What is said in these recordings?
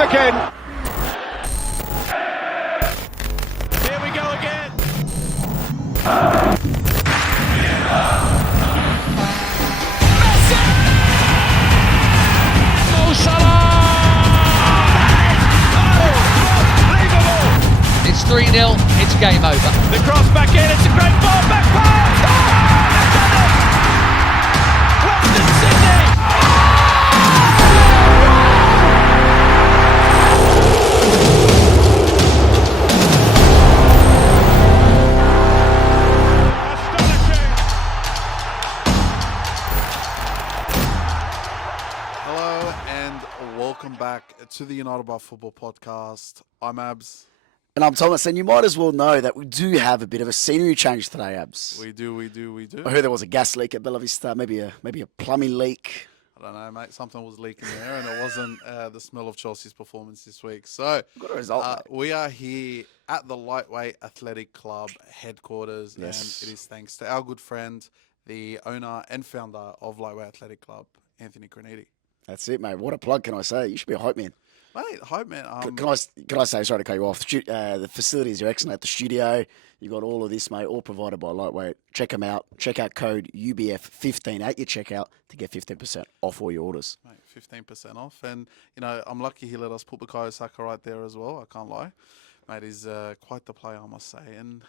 time again. Here we go again. Mo Salah! It's 3-0, it's game over. The cross back in, it's a great ball, back pass! Oh, Western Sydney! Hello and welcome back to the United by Football podcast. I'm Abz. And I'm Thomas, and you might as well know that we do have a bit of a scenery change today, Abs. We do. I heard there was a gas leak at Bella Vista, maybe a plumbing leak. I don't know, mate. Something was leaking there, and it wasn't the smell of Chelsea's performance this week. So, Got a result, mate. we are here at the Lightweight Athletic Club headquarters, Yes. and it is thanks to our good friend, the owner and founder of Lightweight Athletic Club, Anthony Graniti. That's it, mate. What a plug, can I say? You should be a hype man. Mate, hope, man. Can I say, sorry to cut you off, the facilities are excellent at the studio. You got all of this, mate, all provided by Lightweight. Check them out. Check out code UBF15 at your checkout to get 15% off all your orders. Mate, 15% off. And, you know, I'm lucky he let us put Bukayo Saka right there as well. I can't lie. Mate, he's quite the player, I must say. And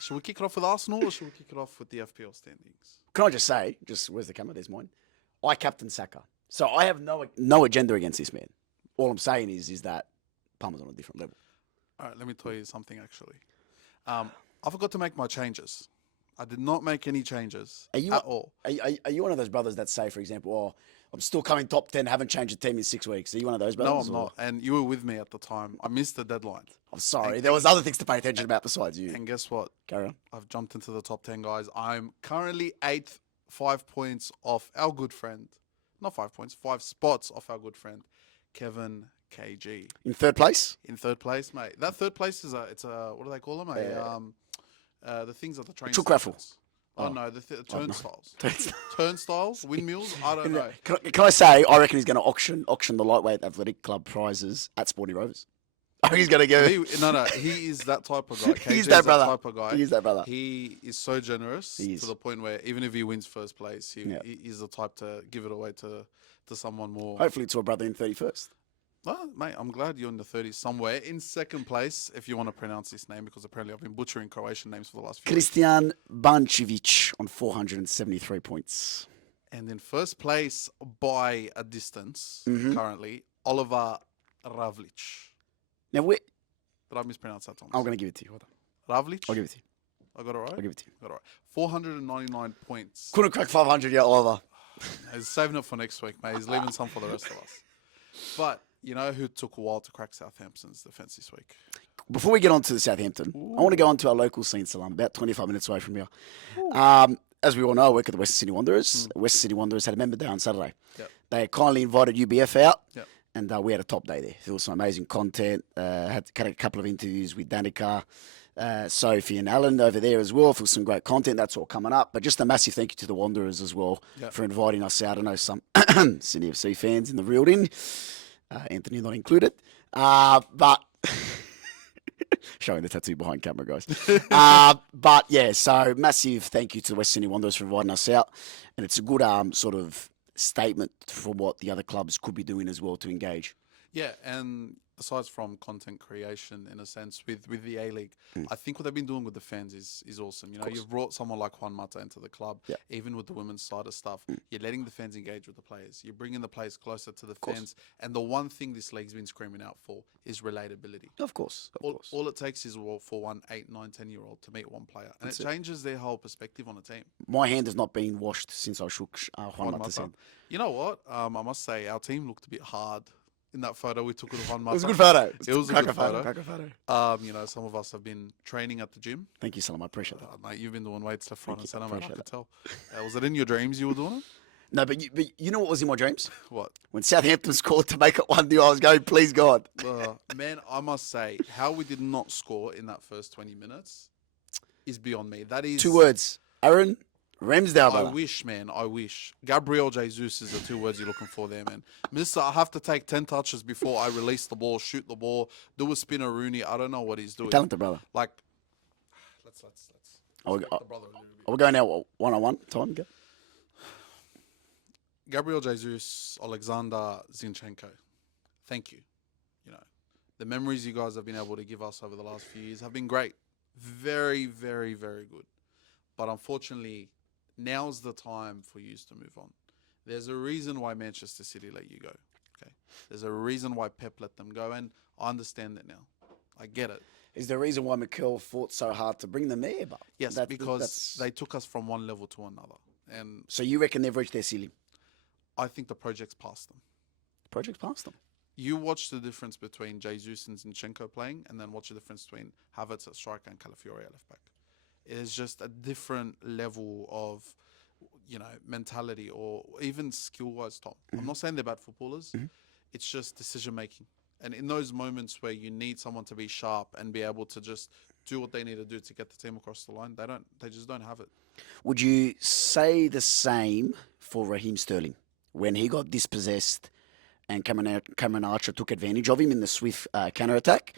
should we kick it off with Arsenal or should we kick it off with the FPL standings? Can I just say, where's the camera? There's mine. I captain Saka. So I have no agenda against this man. All I'm saying is that Palmer's on a different level. All right, let me tell you something, actually. I forgot to make my changes. I did not make any changes at all. Are you one of those brothers that say, for example, oh, I'm still coming top 10, haven't changed the team in 6 weeks? Are you one of those brothers? No, I'm not. And you were with me at the time. I missed the deadline. I'm sorry. There was other things to pay attention about besides you. And guess what? Carry on. I've jumped into the top 10, guys. I'm currently 8th, 5 points off our good friend. Not 5 points, 5 spots off our good friend, Kevin KG. In third place? In third place, mate. That third place is what do they call them? The things that the train Chook raffle. stations. Oh, no, the turnstiles. No. Turnstiles, windmills, I don't know. Can I say, I reckon he's going to auction the Lightweight Athletic Club prizes at Sporty Rovers. I think he's going to go. He is that type of guy. He's that brother. Type of guy. He is that brother. He is so generous He is. to the point where even if he wins first place, he is the type to give it away to someone more. Hopefully to a brother in 31st. Well, mate, I'm glad you're in the 30s somewhere. In second place, if you want to pronounce this name, because apparently I've been butchering Croatian names for the last few weeks. Christian Bancevic on 473 points. And in first place by a distance, currently, Oliver Ravlic. Now, Did I mispronounce that, Thomas? I'm going to give it to you. Hold on. Ravlic? I'll give it to you. I got it right? I'll give it to you. Got it right. 499 points. Couldn't crack 500 yet, Oliver. He's saving it for next week, mate. He's leaving some for the rest of us. But you know who took a while to crack Southampton's defence this week? Before we get on to the Southampton, I want to go on to our local scene, Salam, about 25 minutes away from here. As we all know, I work at the Western Sydney Wanderers. Western Sydney Wanderers had a member day on Saturday. Yep. They kindly invited UBF out, Yep. and we had a top day there. There was some amazing content. Had a couple of interviews with Danica, Sophie and Alan over there as well for some great content. That's all coming up. But just a massive thank you to the Wanderers as well for inviting us out. I know some Sydney FC fans in the reeled in, Anthony not included. But showing the tattoo behind camera, guys. But yeah, so massive thank you to the West Sydney Wanderers for inviting us out. And it's a good sort of statement for what the other clubs could be doing as well to engage. Yeah, and aside from content creation, in a sense, with the A-League, I think what they've been doing with the fans is awesome. You know, you've brought someone like Juan Mata into the club, even with the women's side of stuff. You're letting the fans engage with the players. You're bringing the players closer to the fans. And the one thing this league's been screaming out for is relatability. Of course. All it takes is for one 8, 9, 10-year-old to meet one player. And it changes their whole perspective on a team. My hand has not been washed since I shook Juan Mata's hand. You know what? I must say, our team looked a bit hard in that photo we took with Juan Mata. It was a good photo. It was a good photo. Cracker photo. You know, some of us have been training at the gym. Thank you, Salam. I appreciate that. Mate, you've been doing weights left, front, and centre, mate. I Appreciate could tell. Was it in your dreams you were doing it? No, but you know what was in my dreams? What? When Southampton scored to make it 1-0, I was going, please God. Man, I must say, how we did not score in that first 20 minutes is beyond me. That is 2 words. Aaron Ramsdale, I brother. wish, man. I wish. Gabriel Jesus is the two words you're looking for there, man. Mister, I have to take 10 touches before I release the ball, shoot the ball, do a spinner Rooney. I don't know what he's doing. Talented, brother. Like, let's Are we, respect the brother a little bit. are we going now one-on-one? Time, go. Gabriel Jesus, Alexander Zinchenko. Thank you. You know, the memories you guys have been able to give us over the last few years have been great. Very, very, very good. But unfortunately, now's the time for you to move on. There's a reason why Manchester City let you go. Okay. There's a reason why Pep let them go, and I understand it now. I get it. Is the reason why Mikel fought so hard to bring them there? But Yes, because they took us from one level to another. And So you reckon they've reached their ceiling? I think the project's past them. Project's past them. You watch the difference between Jesus and Zinchenko playing, and then watch the difference between Havertz at striker and Calafiori at left back. It is just a different level of, you know, mentality or even skill-wise, Tom. I'm not saying they're bad footballers. It's just decision-making. And in those moments where you need someone to be sharp and be able to just do what they need to do to get the team across the line, they just don't have it. Would you say the same for Raheem Sterling when he got dispossessed and Cameron Archer took advantage of him in the swift counter-attack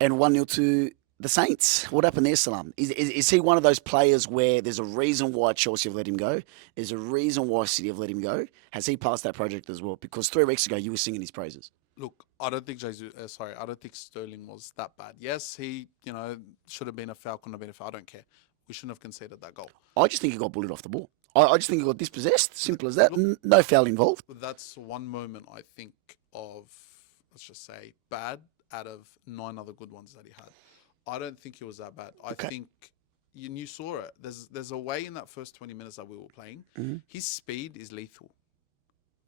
and 1-0 to the Saints? What happened there, Salam? Is he one of those players where there's a reason why Chelsea have let him go? There's a reason why City have let him go? Has he passed that project as well? Because 3 weeks ago you were singing his praises. Look, I don't think I don't think Sterling was that bad. Yes, he, you know, should have been a foul, couldn't have been a foul. I don't care. We shouldn't have conceded that goal. I just think he got bullied off the ball. I just think he got dispossessed. Simple as that. No foul involved. That's one moment I think of, let's just say, bad out of 9 other good ones that he had. I don't think he was that bad. I think you saw it. There's a way in that first 20 minutes that we were playing. His speed is lethal.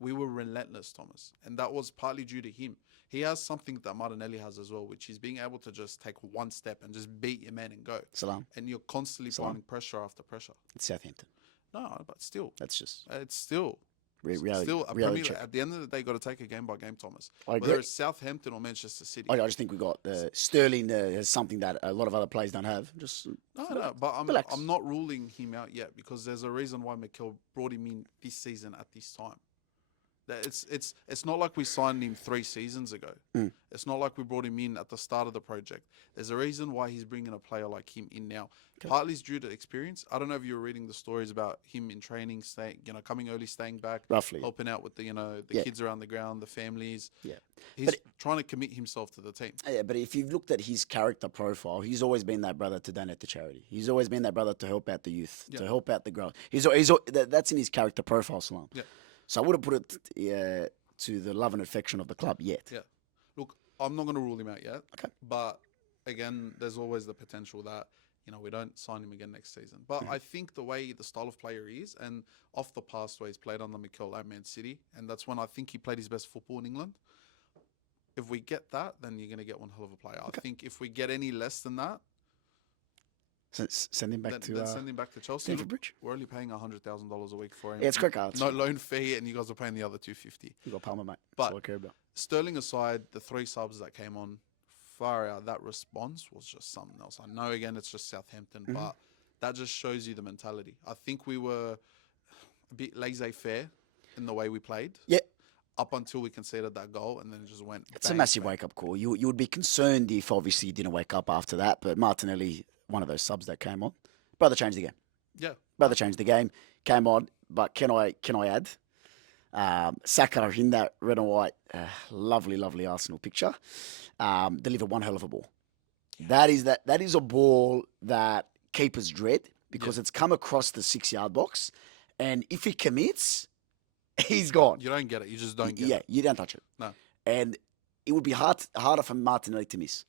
We were relentless, Thomas. And that was partly due to him. He has something that Martinelli has as well, which is being able to just take one step and just beat your man and go. Salam. And you're constantly finding pressure after pressure. It's Southampton. No, but still. That's just It's still. reality. Still, a reality Premier, check. at the end of the day, got to take a game by game, Thomas. I agree. Whether it's Southampton or Manchester City. I just think we got Sterling has something that a lot of other players don't have. Just No, but relax. I'm not ruling him out yet because there's a reason why Mikel brought him in this season at this time. That it's not like we signed him 3 seasons ago. It's not like we brought him in at the start of the project. There's a reason why he's bringing a player like him in now. Partly it's due to experience. I don't know if you were reading the stories about him in training, coming early, staying back, Roughly. helping out with the kids around the ground, the families. Yeah. He's trying to commit himself to the team. Yeah, but if you've looked at his character profile, he's always been that brother to donate to charity. He's always been that brother to help out the youth, to help out the growth. That's in his character profile, Salam. Yeah. So I wouldn't put it to the love and affection of the club yet. Yeah. Look, I'm not going to rule him out yet. Okay. But again, there's always the potential that, we don't sign him again next season. But I think the way the style of player he is, and off the past where he's played under Mikel at Man City, and that's when I think he played his best football in England. If we get that, then you're going to get one hell of a player. I think if we get any less than that, Send him back then send him back to Chelsea. Stamford Bridge. We're only paying $100,000 a week for him. Yeah, it's quick cards. No loan fee, and you guys are paying the other $250. You got Palmer, mate. But- That's all I care about. Sterling aside, the 3 subs that came on, far out, that response was just something else. I know, again, it's just Southampton, but that just shows you the mentality. I think we were a bit laissez-faire in the way we played. Yeah. Up until we conceded that goal, and then it just went. It's a bang, massive bang. wake-up call. You would be concerned if obviously you didn't wake up after that, but Martinelli, one of those subs that came on, brother changed the game. Yeah. Brother changed the game, came on, but can I add? Saka in that red and white, lovely Arsenal picture, delivered one hell of a ball. That is a ball that keepers dread because it's come across the 6-yard box, and if he commits, he's gone. You don't get it. You just don't get it. Yeah, you don't touch it. No. And it would be harder for Martinelli to miss.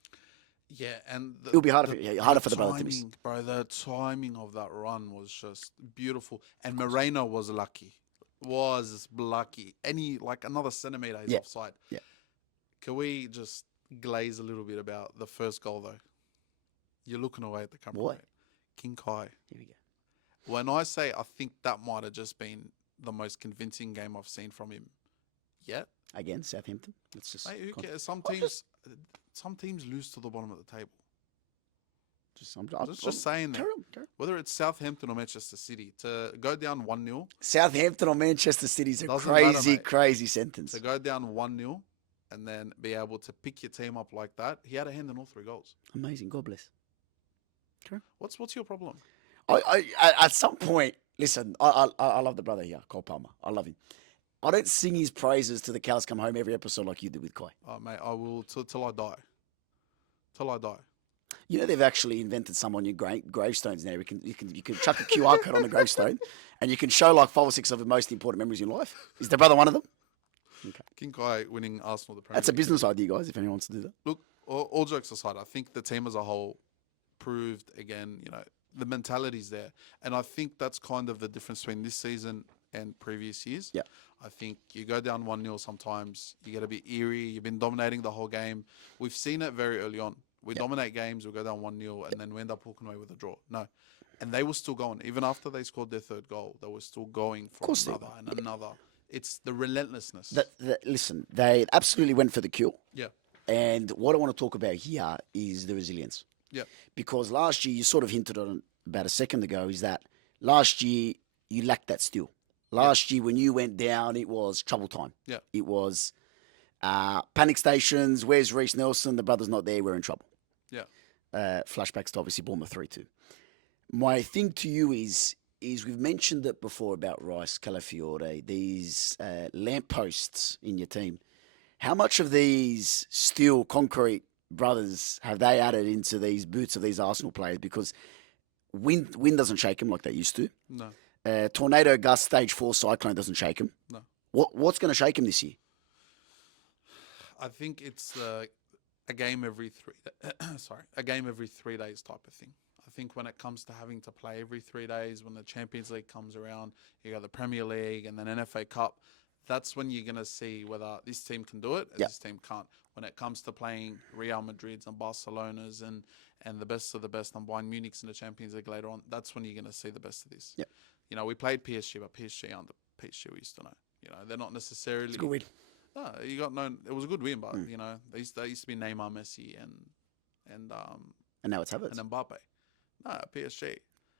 Yeah, and It would be harder for the brother to miss. timing, bro. The timing of that run was just beautiful, and Moreno was lucky. Another centimetre he's offside. Yeah. Can we just glaze a little bit about the first goal though? You're looking away at the camera. What? Mate. King Kai. Here we go. When I say I think that might have just been the most convincing game I've seen from him yet. Again, Southampton. Let's just Mate, who con- cares? Some teams lose to the bottom of the table. I'm just saying that. Carry on. Whether it's Southampton or Manchester City, to go down 1-0, Southampton or Manchester City is a Doesn't matter, crazy, mate. crazy sentence. to go down 1-0 and then be able to pick your team up like that, he had a hand in all 3 goals. Amazing. God bless. What's your problem? At some point, listen, I love the brother here, Cole Palmer. I love him. I don't sing his praises to the cows come home every episode like you did with Kai. Oh, mate, I will till I die. Till I die. You know they've actually invented some on your gravestones now. You can chuck a QR code on the gravestone, and you can show like 5 or 6 of the most important memories in life. Is the brother one of them? Okay. King Kai winning Arsenal the Premier That's a League. business idea, guys. If anyone wants to do that. Look, all jokes aside, I think the team as a whole proved again, the mentality's there. And I think that's kind of the difference between this season and previous years. Yeah. I think you go down 1-0 sometimes, you get a bit eerie. You've been dominating the whole game. We've seen it very early on. We dominate games, we go down 1-0, and then we end up walking away with a draw. No. And they were still going. Even after they scored their 3rd goal, they were still going for another and another. It's the relentlessness. Listen, they absolutely went for the kill. Yeah. And what I want to talk about here is the resilience. Yeah. Because last year, you sort of hinted on it about a second ago, is that last year you lacked that steel. Last year when you went down, it was trouble time. Yeah. It was panic stations. Where's Reece Nelson? The brother's not there. We're in trouble. Yeah. Flashbacks to obviously Bournemouth 3-2. My thing to you is we've mentioned it before about Rice, Calafiore, these lampposts in your team. How much of these steel, concrete brothers have they added into these boots of these Arsenal players? Because wind doesn't shake them like they used to. No. Tornado, gust, stage 4 cyclone doesn't shake them. No. What's going to shake them this year? I think it's a game every 3 a game every 3 days type of thing. I think when it comes to having to play every 3 days, when the Champions League comes around, you got the Premier League and then NFA Cup, that's when you're going to see whether this team can do it and this team can't. When it comes to playing Real Madrid's and Barcelona's and the best of the best and Bayern Munich's in the Champions League later on, that's when you're going to see the best of this. Yeah. We played PSG, but PSG aren't the PSG we used to know. They're not necessarily... It's a good win. No, you got no. It was a good win, but they used to be Neymar, Messi, and now it's Havertz. and Mbappe. No, PSG.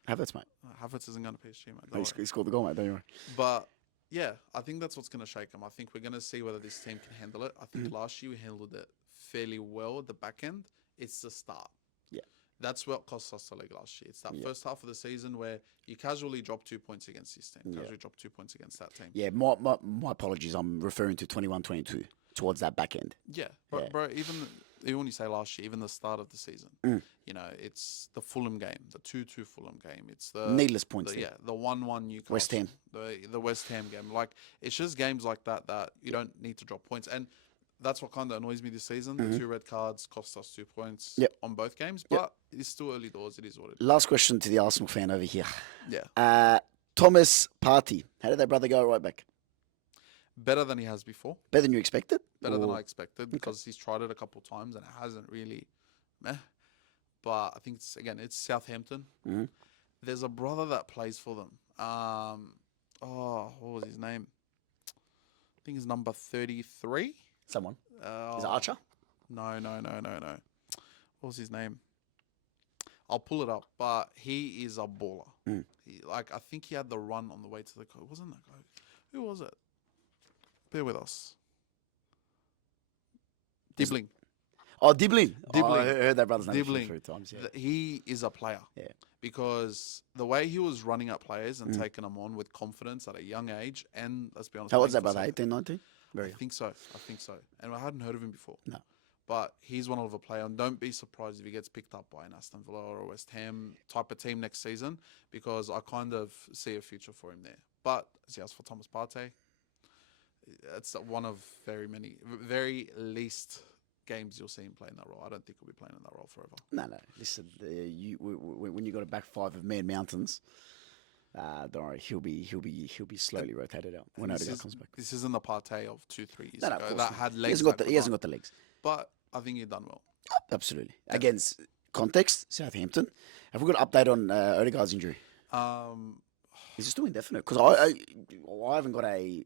Havertz, mate. Havertz isn't going to PSG, mate. Don't He worry. scored the goal, mate. Don't you worry. But yeah, I think that's what's going to shake them. I think we're going to see whether this team can handle it. I think last year we handled it fairly well at the back end. It's the start. Yeah. That's what cost us the league last year. It's that first half of the season where you casually drop 2 points against this team. Casually drop 2 points against that team. Yeah, my apologies. I'm referring to 21-22 towards that back end. Yeah, bro. Even when you say last year, even the start of the season, it's the Fulham game, the 2-2 Fulham game. It's the Needless points. the 1-1 Newcastle, West Ham. the West Ham game. Like it's just games like that you don't need to drop points, and that's what kind of annoys me this season. The 2 red cards cost us 2 points on both games, but it's still early doors. It is what it is. Last question to the Arsenal fan over here. Yeah, Thomas Partey. How did that brother go right back? better than he has before. Better than you expected? Better than Or- I expected because he's tried it a couple of times and it hasn't really, meh. But I think it's Southampton. Mhm. There's a brother that plays for them. What was his name? I think he's number 33. Someone. Uh, Is it Archer? No. What was his name? I'll pull it up, but he is a baller. Mm. I think he had the run on the way to the goal. Wasn't that guy? Who was it? Bear with us. Dibbling. Oh, Dibbling. Oh, I Dibbling. heard that brother's name a Dibbling. few times. Yeah. He is a player. Yeah. Because the way he was running up players and taking them on with confidence at a young age, and let's be honest. How old's that playing for brother? 18, 19? I Very young. think so. And I hadn't heard of him before. No. But he's one of a player, and don't be surprised if he gets picked up by an Aston Villa or a West Ham type of team next season, because I kind of see a future for him there. But as for Thomas Partey, it's one of very least games you'll see him play in that role. I don't think he'll be playing in that role forever. No. Listen, when you got a back five of Man Mountains, don't worry, he'll be slowly rotated out when Odegaard comes back. This isn't the Partey of 2-3 years No, of ago course that not. had He legs. hasn't got the legs. But I think he's done well. Absolutely. Against context, Southampton. Have we got an update on Odegaard's injury? Is it still indefinite? Because I haven't got a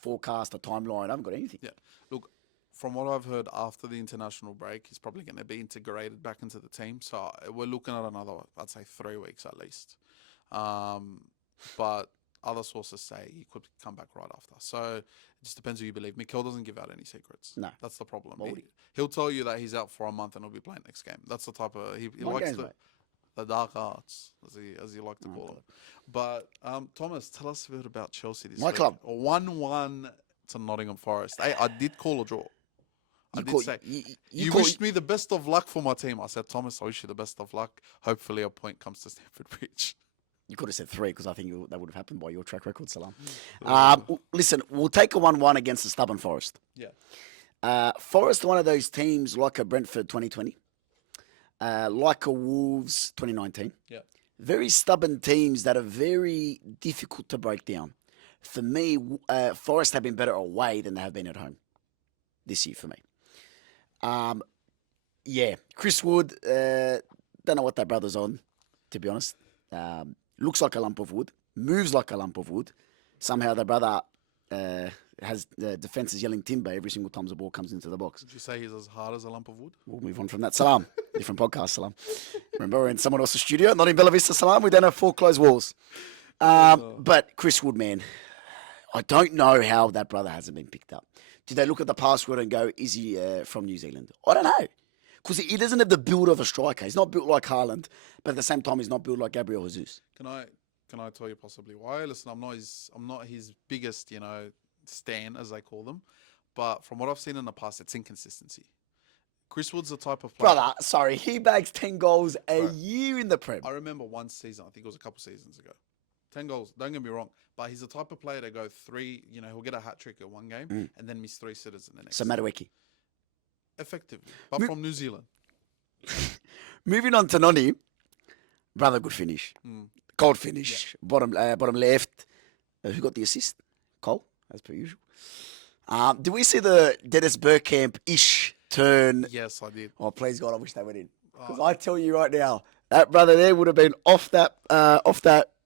forecast, a timeline. I haven't got anything. Yeah. Look, from what I've heard after the international break, he's probably going to be integrated back into the team. So we're looking at another, I'd say, 3 weeks at least. But other sources say he could come back right after. So it just depends who you believe. Mikel doesn't give out any secrets. No. That's the problem. Why would he? He'll tell you that he's out for a month and he'll be playing next game. That's the type of... He What likes games, the... mate? The dark arts, as you like to call Okay. them. But Thomas, tell us a bit about Chelsea this My week. club. 1-1 to Nottingham Forest. Hey, I did call a draw. I did say you call- wished me the best of luck for my team. I said, Thomas, I wish you the best of luck. Hopefully, a point comes to Stamford Bridge. You could have said 3 because I think that would have happened by your track record, Salam. Mm. Listen, we'll take a 1-1 against the stubborn Forest. Yeah. Forest are one of those teams like a Brentford 2020, like a Wolves 2019. Yeah. Very stubborn teams that are very difficult to break down. For me, Forest have been better away than they have been at home this year for me. Yeah, Chris Wood, don't know what that brother's on, to be honest. Looks like a lump of wood, moves like a lump of wood. Somehow the brother has the defences yelling timber every single time the ball comes into the box. Did you say he's as hard as a lump of wood? We'll move on from that. Salam. Different podcast, Salam. Remember, we're in someone else's studio, not in Bella Vista, Salam. We don't have 4 closed walls. But Chris Wood, man, I don't know how that brother hasn't been picked up. Do they look at the password and go, is he from New Zealand? I don't know. Because he doesn't have the build of a striker. He's not built like Haaland, but at the same time, he's not built like Gabriel Jesus. Can I tell you possibly why? Listen, I'm not his biggest, stan, as they call them. But from what I've seen in the past, it's inconsistency. Chris Wood's the type of player. Brother, sorry, he bags 10 goals a Right. year in the Prem. I remember one season, I think it was a couple seasons ago. 10 goals, don't get me wrong. But he's the type of player to go 3, he'll get a hat-trick at one game and then miss 3 sitters in the next. So Madueke. Effectively. But from New Zealand. Moving on to Noni. Brother, good finish. Cold finish. Bottom left. Who got the assist? Cole, as per usual. Did we see the Dennis Bergkamp-ish turn? Yes, I did. Oh, please God, I wish they went in. Because I tell you right now, that brother there would have been off that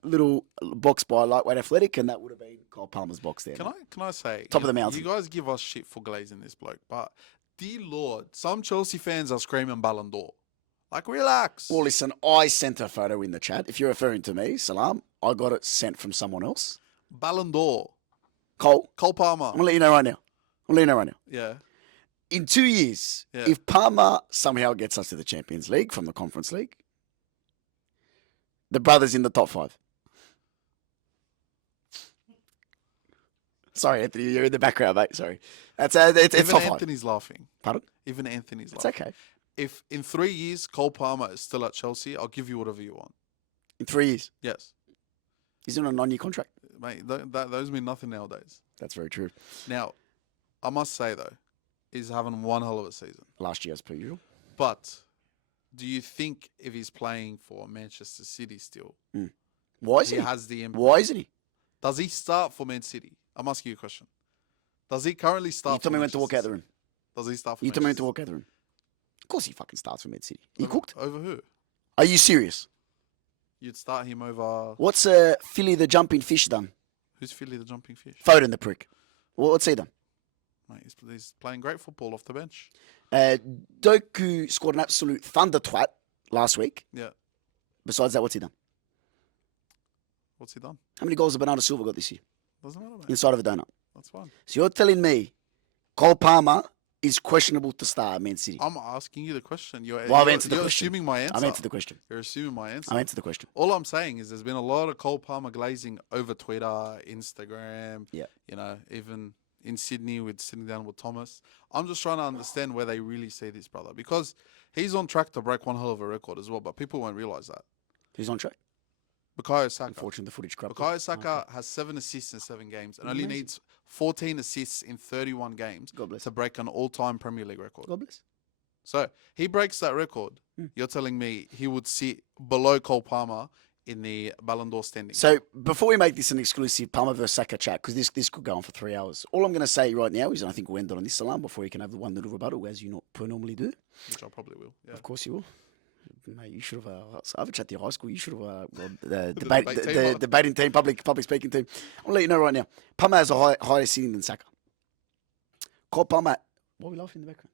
little box by Lightweight Athletic, and that would have been Cole Palmer's box there. Can I say, Top of the mountain. You guys give us shit for glazing this bloke, but dear Lord, some Chelsea fans are screaming Ballon d'Or. Like, relax. Well, listen, I sent a photo in the chat. If you're referring to me, Salam, I got it sent from someone else. Ballon d'Or. Cole Palmer. I'm going to let you know right now. Yeah. In 2 years, Yeah. if Palmer somehow gets us to the Champions League from the Conference League, the brother's in the top 5. Sorry, Anthony, you're in the background, mate. Sorry. It's Even top 5. Anthony's laughing. Pardon? Even Anthony's It's laughing. okay. If in 3 years Cole Palmer is still at Chelsea, I'll give you whatever you want. In 3 years. Yes. He's on a 9-year contract. Mate, those mean nothing nowadays. That's very true. Now, I must say, though, he's having one hell of a season. Last year, as per usual. But do you think if he's playing for Manchester City still, Why is he he? has the impact? Why isn't he? Does he start for Man City? I'm asking you a question. Does he currently start You told for me when to walk out the Manchester room. City? Does he start for You told me when Manchester to walk out the room. Of course he fucking starts for Man City. He City? cooked. Over who? Are you serious? You'd start him over... What's Philly the jumping fish done? Who's Philly the jumping fish? Foden the prick. What's he done? Mate, he's playing great football off the bench. Doku scored an absolute thunder twat last week. Yeah. Besides that, what's he done? What's he done? How many goals has Bernardo Silva got this year? Doesn't matter, mate. Inside of a donut. That's fine. So you're telling me Cole Palmer is questionable to start at Man City? I'm asking you the question. You're Well, I've answered the you're question. assuming my answer. I've answered the question. You're assuming my answer. I've answered the question. All I'm saying is there's been a lot of Cole Palmer glazing over Twitter, Instagram, Yeah. Even in Sydney with sitting down with Thomas. I'm just trying to understand where they really see this brother because he's on track to break one hell of a record as well, but people won't realise that. Who's on track? Bukayo Saka. Unfortunately, the footage corrupted. Bukayo Saka has 7 assists in 7 games and only Amazing. needs 14 assists in 31 games God bless. to break an all-time Premier League record. God bless. So he breaks that record. You're telling me he would sit below Cole Palmer in the Ballon d'Or standing. So before we make this an exclusive Palmer versus Saka chat, because this could go on for 3 hours, all I'm going to say right now is, and I think we'll end it on this Salam before you can have the one little rebuttal, as you normally do. Which I probably will. Yeah. Of course you will. Mate, you should have. I have a chat to your high school. You should have the debating team, public speaking team. I'll let you know right now. Palmer has a higher ceiling than Saka. Cole Palmer Why are we laughing in the background?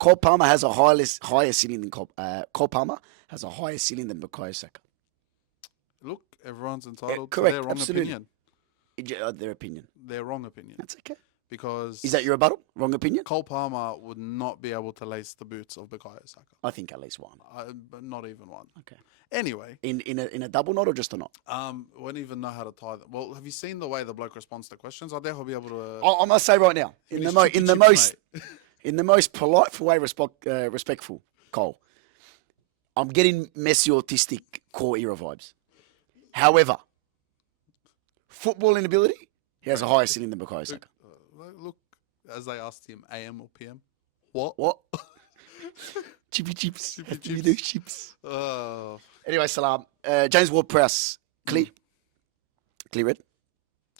Cole Palmer has a higher ceiling than Cole Palmer has a higher ceiling than Bukayo Saka. Look, everyone's entitled to correct, their wrong absolutely. opinion. Their opinion. Their wrong opinion. That's okay. Because Is that your rebuttal? Wrong opinion? Cole Palmer would not be able to lace the boots of Bukayo Saka. I think at least one. But not even one. Okay. Anyway, In a double knot or just a knot? wouldn't even know how to tie them. Well, have you seen the way the bloke responds to questions? I doubt he'll be able to. I must say right now, in the most polite way, respectful, Cole. I'm getting Messi autistic core era vibes. However, footballing ability, he has a higher ceiling than Bukayo Saka. Look, as they asked him, AM or PM? What? What? Chippy chips. Chippy Have to be chips. those chips. Oh, Anyway, Salam. James Ward-Prowse, clear? Clear red?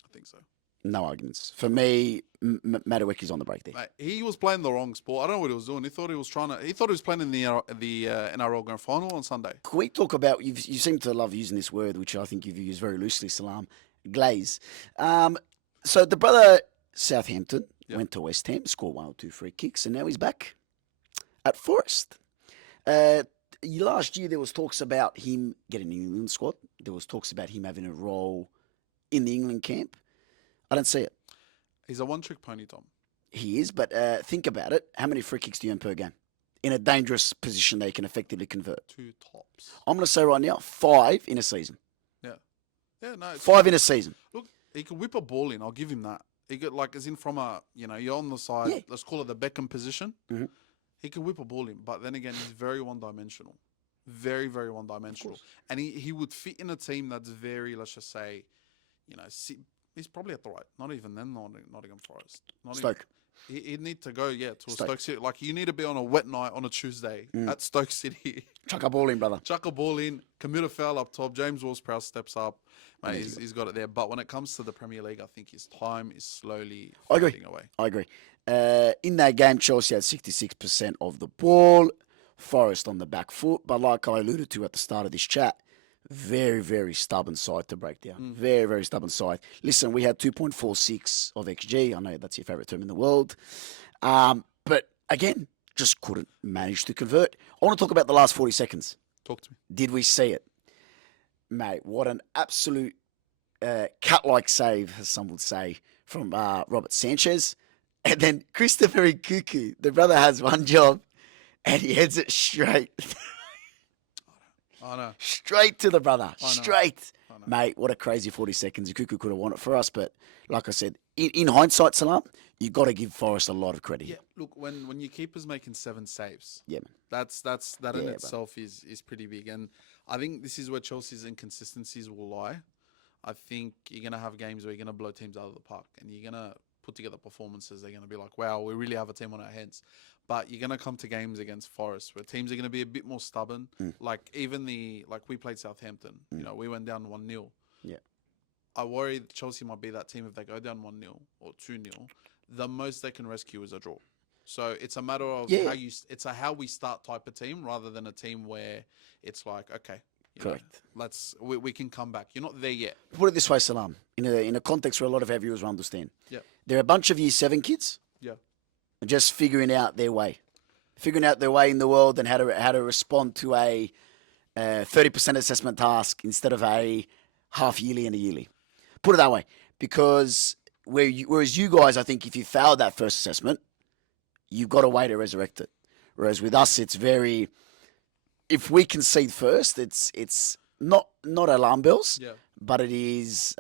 I think so. No arguments. For me, Mataweki's on the break there. Mate, he was playing the wrong sport. I don't know what he was doing. He thought he was playing in the NRL Grand Final on Sunday. Can we talk about, you seem to love using this word, which I think you've used very loosely, Salam, glaze. So the brother, Southampton, went to West Ham, scored 1 or 2 free kicks, and now he's back at Forest. Last year there was talks about him getting an England squad. There was talks about him having a role in the England camp. I don't see it. He's a one-trick pony, Tom. He is, but think about it. How many free kicks do you earn per game? In a dangerous position they can effectively convert. 2 tops. I'm going to say right now, 5 in a season. Yeah. Yeah, no. 5 in a season. Look, he can whip a ball in. I'll give him that. He could, like, as in from a, you're on the side. Yeah. Let's call it the Beckham position. Mhm. He can whip a ball in, but then again, he's very one-dimensional. Very, very one-dimensional. And he would fit in a team that's very, let's just say, he's probably at the right. Not even then, Nottingham Forest. Stoke. He'd need to go, to a Stoke. Stoke City. Like, you need to be on a wet night on a Tuesday at Stoke City. Chuck a ball in, brother. Chuck a ball in, commit a foul up top. James Ward-Prowse steps up. Mate, he's got it there. But when it comes to the Premier League, I think his time is slowly fading away. I agree. In that game, Chelsea had 66% of the ball. Forest on the back foot. But like I alluded to at the start of this chat, very, very stubborn side to break down. Very, very stubborn side. Listen, we had 2.46 of XG. I know that's your favourite term in the world. But again, just couldn't manage to convert. I want to talk about the last 40 seconds. Talk to me. Did we see it? Mate, what an absolute cat-like save, as some would say, from Robert Sanchez. And then Christopher Nkuku, the brother has one job, and he heads it straight. I know. Straight to the brother. I know. Straight. I know. Mate, what a crazy 40 seconds. Nkuku could have won it for us, but like I said, in hindsight, Salam, you got to give Forrest a lot of credit. Yeah, look, when your keeper's making 7 saves, Yeah, man. that in Yeah, itself is pretty big. And I think this is where Chelsea's inconsistencies will lie. I think you're going to have games where you're going to blow teams out of the park and you're going to put together performances. They're going to be like, wow, we really have a team on our hands. But you're going to come to games against Forest where teams are going to be a bit more stubborn. Like we played Southampton. We went down 1-0. Yeah. I worry that Chelsea might be that team if they go down 1-0 or 2-0. The most they can rescue is a draw. So it's a matter of it's a how we start type of team rather than a team where it's like, okay, Correct. We can come back. You're not there yet. Put it this way, Salam, in a context where a lot of our viewers will understand. Yeah. They're a bunch of Year 7 kids Yeah. just figuring out their way. Figuring out their way in the world and how to respond to a 30% assessment task instead of a half yearly and a yearly. Put it that way. Because whereas you guys, I think if you failed that first assessment, you've got a way to resurrect it. Whereas with us, it's very... If we concede first, it's not alarm bells, but it is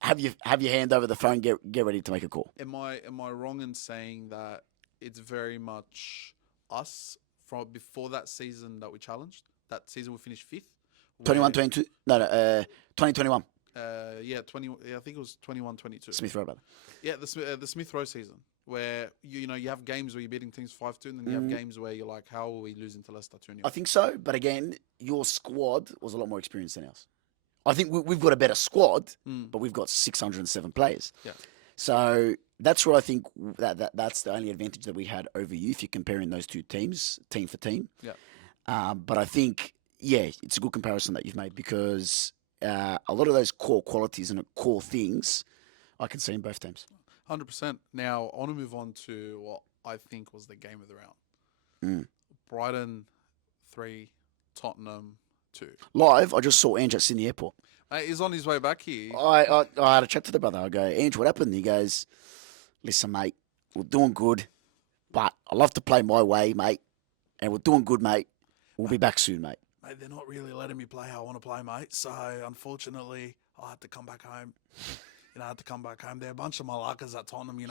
have your hand over the phone, get ready to make a call. Am I wrong in saying that it's very much us from before that season that we challenged? That season we finished 5th? 21-22? No, 2021. I think it was 21-22. Smith Rowe, brother. Yeah, the Smith Rowe season where you have games where you're beating teams 5-2, and then you have games where you're like, how are we losing to Leicester 2-0? I think so, but again, your squad was a lot more experienced than ours. I think we've got a better squad, but we've got 607 players. Yeah. So that's where I think that's the only advantage that we had over you if you're comparing those two teams, team for team. Yeah. But I think, it's a good comparison that you've made because a lot of those core qualities and core things I can see in both teams. 100%. Now, I want to move on to what I think was the game of the round. Brighton 3, Tottenham 2. Live, I just saw Ange at Sydney Airport. He's on his way back here. I had a chat to the brother. I go, Ange, what happened? He goes, listen, mate, we're doing good, but I love to play my way, mate, and we're doing good, mate. We'll be back soon, mate. Mate, they're not really letting me play how I want to play, mate. So, unfortunately, I had to come back home. I had to come back home. They're a bunch of malakas at Tottenham,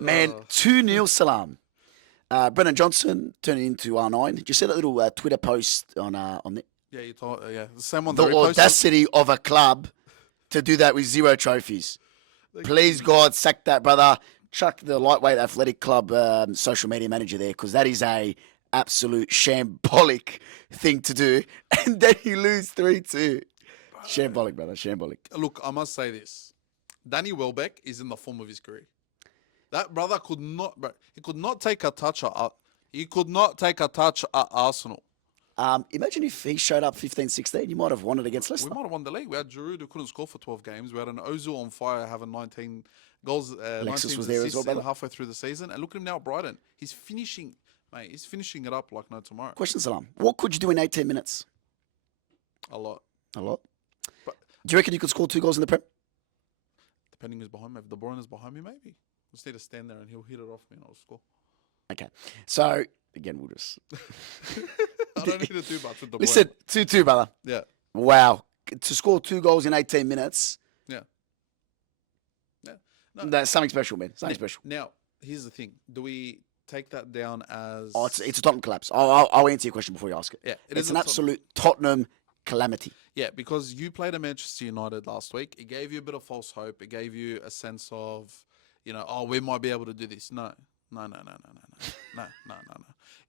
Man, 2-0 Salam. Brennan Johnson turning into R9. Did you see that little Twitter post on it? Yeah, you told, the same one. The audacity of a club to do that with 0 trophies. Please, God, sack that brother. Chuck the lightweight athletic club social media manager there, because that is a absolute shambolic thing to do. And then you lose 3-2. Shambolic, brother, shambolic. Look, I must say this. Danny Welbeck is in the form of his career. That brother could not take a touch at Arsenal. Imagine if he showed up 15-16, you might have won it against Leicester. We might have won the league. We had Giroud who couldn't score for 12 games. We had an Ozil on fire having 19 goals, 19 was there as well, brother. halfway through the season. And look at him now at Brighton. He's finishing it up like no tomorrow. Question, Salam. What could you do in 18 minutes? A lot. A lot. But do you reckon you could score 2 goals in the Prem? Depending who's behind me. If De Bruyne is behind me, maybe. Just need to stand there and he'll hit it off me and I'll score. Okay. So, again, we'll just... I don't need to do much with De Bruyne. Listen, 2-2, brother. Yeah. Wow. To score 2 goals in 18 minutes... Yeah. No. That's something special, man. Something special. Now, here's the thing. Do we take that down as... Oh, it's a Tottenham collapse. I'll answer your question before you ask it. Yeah. It's an absolute Tottenham calamity. Yeah, because you played at Manchester United last week. It gave you a bit of false hope. It gave you a sense of, we might be able to do this. No.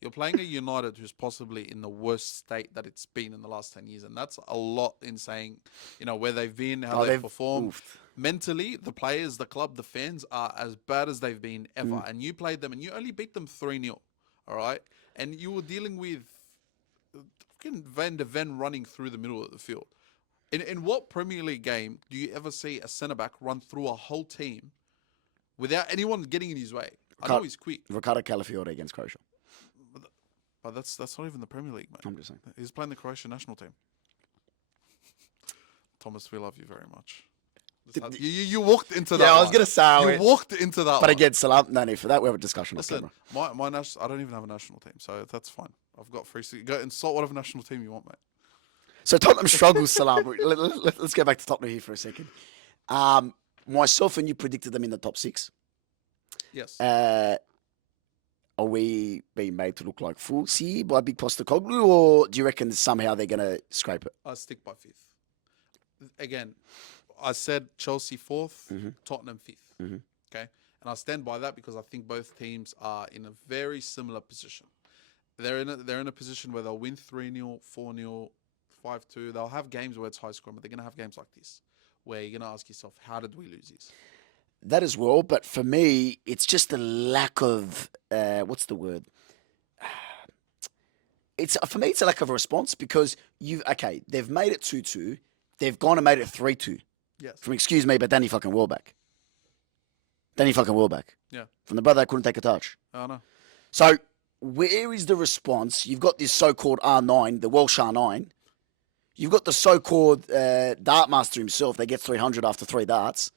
You're playing a United who's possibly in the worst state that it's been in the last 10 years. And that's a lot in saying, where they've been, how they've performed. Oof. Mentally, the players, the club, the fans are as bad as they've been ever. And you played them and you only beat them 3-0. All right? And you were dealing with Van de Ven running through the middle of the field. In what Premier League game do you ever see a centre-back run through a whole team without anyone getting in his way? I know he's quick. Ricardo Calafiore against Croatia. But that's not even the Premier League, mate. I'm just saying. He's playing the Croatian national team. Thomas, we love you very much. You walked into that. Yeah, I was going to say. You walked into that. But again, Salam, no need for that. We have a discussion. Listen, my I don't even have a national team, so that's fine. I've got free. Go insult whatever national team you want, mate. So Tottenham struggles, Salam. Let's go back to Tottenham here for a second. Myself and you predicted them in the top 6. Yes. Are we being made to look like fools here by Big Postecoglou, or do you reckon somehow they're going to scrape it? I stick by 5th. Again, I said Chelsea 4th, Tottenham 5th. Okay, and I stand by that because I think both teams are in a very similar position. They're in a position where they'll win 3-0, 4-0, 5-2. They'll have games where it's high scoring, but they're going to have games like this where you're going to ask yourself, how did we lose this? That as well, but for me, it's just a lack of what's the word? For me, it's a lack of a response because they've made it 2-2, they've gone and made it 3-2. Yes. From excuse me, but Danny fucking Welbeck. Yeah. From the brother that couldn't take a touch. I know. So where is the response? You've got this so-called R9, the Welsh R9. You've got the so-called dart master himself that gets 300 after 3 darts.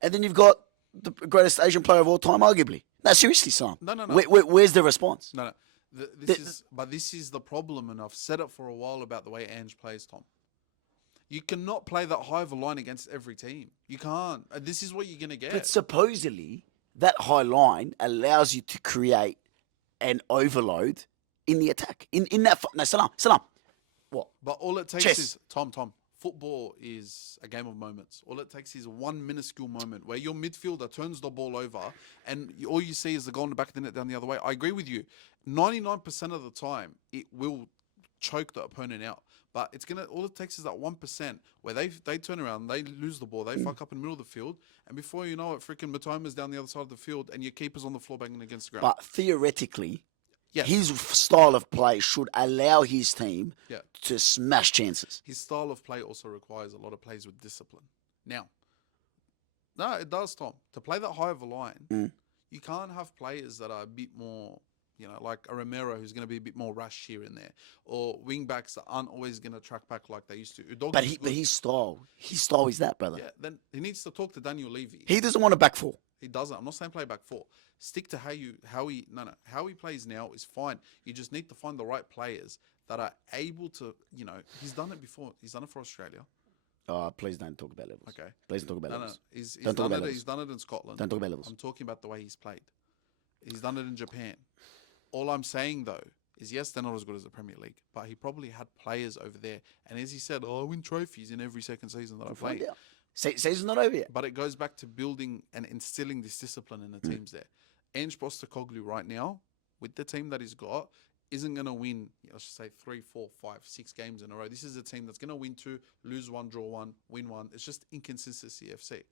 And then you've got the greatest Asian player of all time, arguably. No, seriously, Sam. No. Where's the response? No. This is the problem, and I've said it for a while about the way Ange plays, Tom. You cannot play that high of a line against every team. You can't. This is what you're going to get. But supposedly, that high line allows you to create an overload in the attack. In that... No, Salam. What? But all it takes Chess. is... Tom, football is a game of moments. All it takes is one minuscule moment where your midfielder turns the ball over and all you see is the goal in the back of the net down the other way. I agree with you. 99% of the time, it will choke the opponent out. But all it takes is that 1% where they turn around, they lose the ball, they fuck up in the middle of the field, and before you know it, freaking Matoma's down the other side of the field and your keeper's on the floor banging against the ground. But theoretically... Yes. His style of play should allow his team Yeah. to smash chances. His style of play also requires a lot of plays with discipline. Now, No, it does, Tom. To play that high of a line, Mm. you can't have players that are a bit more, like a Romero who's going to be a bit more rash here and there, or wing backs that aren't always going to track back like they used to. But his style is that, brother. Yeah, then he needs to talk to Daniel Levy. He doesn't want a back four. He doesn't. I'm not saying play back four. Stick to how he plays now is fine. You just need to find the right players that are able to, he's done it before. He's done it for Australia. Oh, please don't talk about levels. Okay. Please don't talk about No, levels. He's Don't talk done about it. levels. He's done it in Scotland. Don't talk about levels. I'm talking about the way he's played. He's done it in Japan. All I'm saying though is yes, they're not as good as the Premier League, but he probably had players over there. And as he said, I win trophies in every second season that I play. Season's not over yet. But it goes back to building and instilling this discipline in the teams there. Ange Postecoglou right now, with the team that he's got, isn't going to win, let's just say 3, 4, 5, 6 games in a row. This is a team that's going to win 2, lose 1, draw 1, win 1. It's just inconsistency FC.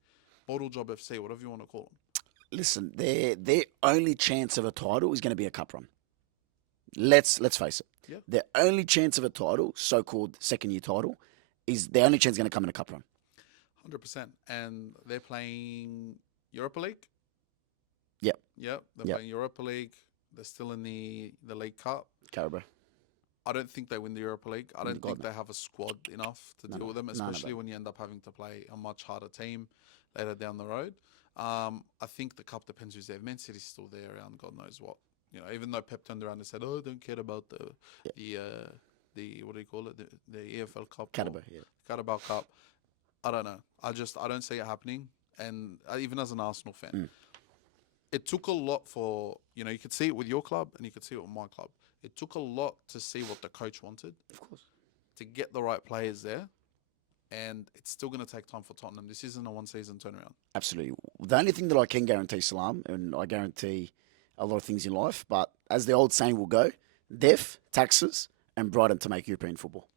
Bottle job FC, whatever you want to call them. Listen, their only chance of a title is going to be a cup run. Let's face it. Yeah. Their only chance of a title, so-called second-year title, is their only chance going to come in a cup run. 100%. And they're playing Europa League? Yep. Yep. They're playing Europa League. They're still in the League Cup. Carabao. I don't think they win the Europa League. I don't think they have a squad enough to deal with them, especially when you end up having to play a much harder team later down the road. I think the cup depends who's there. Man City's still there around God knows what. Even though Pep turned around and said, "Oh, I don't care about the what do you call it? The EFL Cup, Carabao Cup." I don't know. I don't see it happening. And even as an Arsenal fan, it took a lot for you could see it with your club and you could see it with my club. It took a lot to see what the coach wanted, Of course. to get the right players there, and it's still going to take time for Tottenham. This isn't a one-season turnaround. Absolutely. The only thing that I can guarantee, Salam, and I guarantee a lot of things in life, but as the old saying will go, death, taxes, and Brighton to make European football.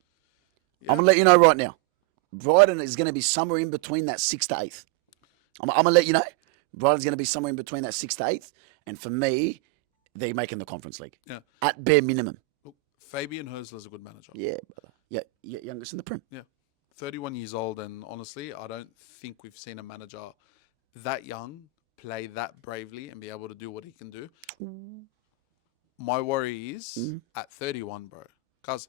Yeah. I'm going to let you know right now. Brighton is going to be somewhere in between that 6th to 8th. I'm going to let you know. Brighton's going to be somewhere in between that 6th to 8th. And for me, they're making the Conference League. Yeah. At bare minimum. Look, Fabian Herzler's a good manager. Yeah, brother. Yeah, youngest in the Prem. Yeah. 31 years old, and honestly, I don't think we've seen a manager that young play that bravely and be able to do what he can do. My worry is at 31, bro, because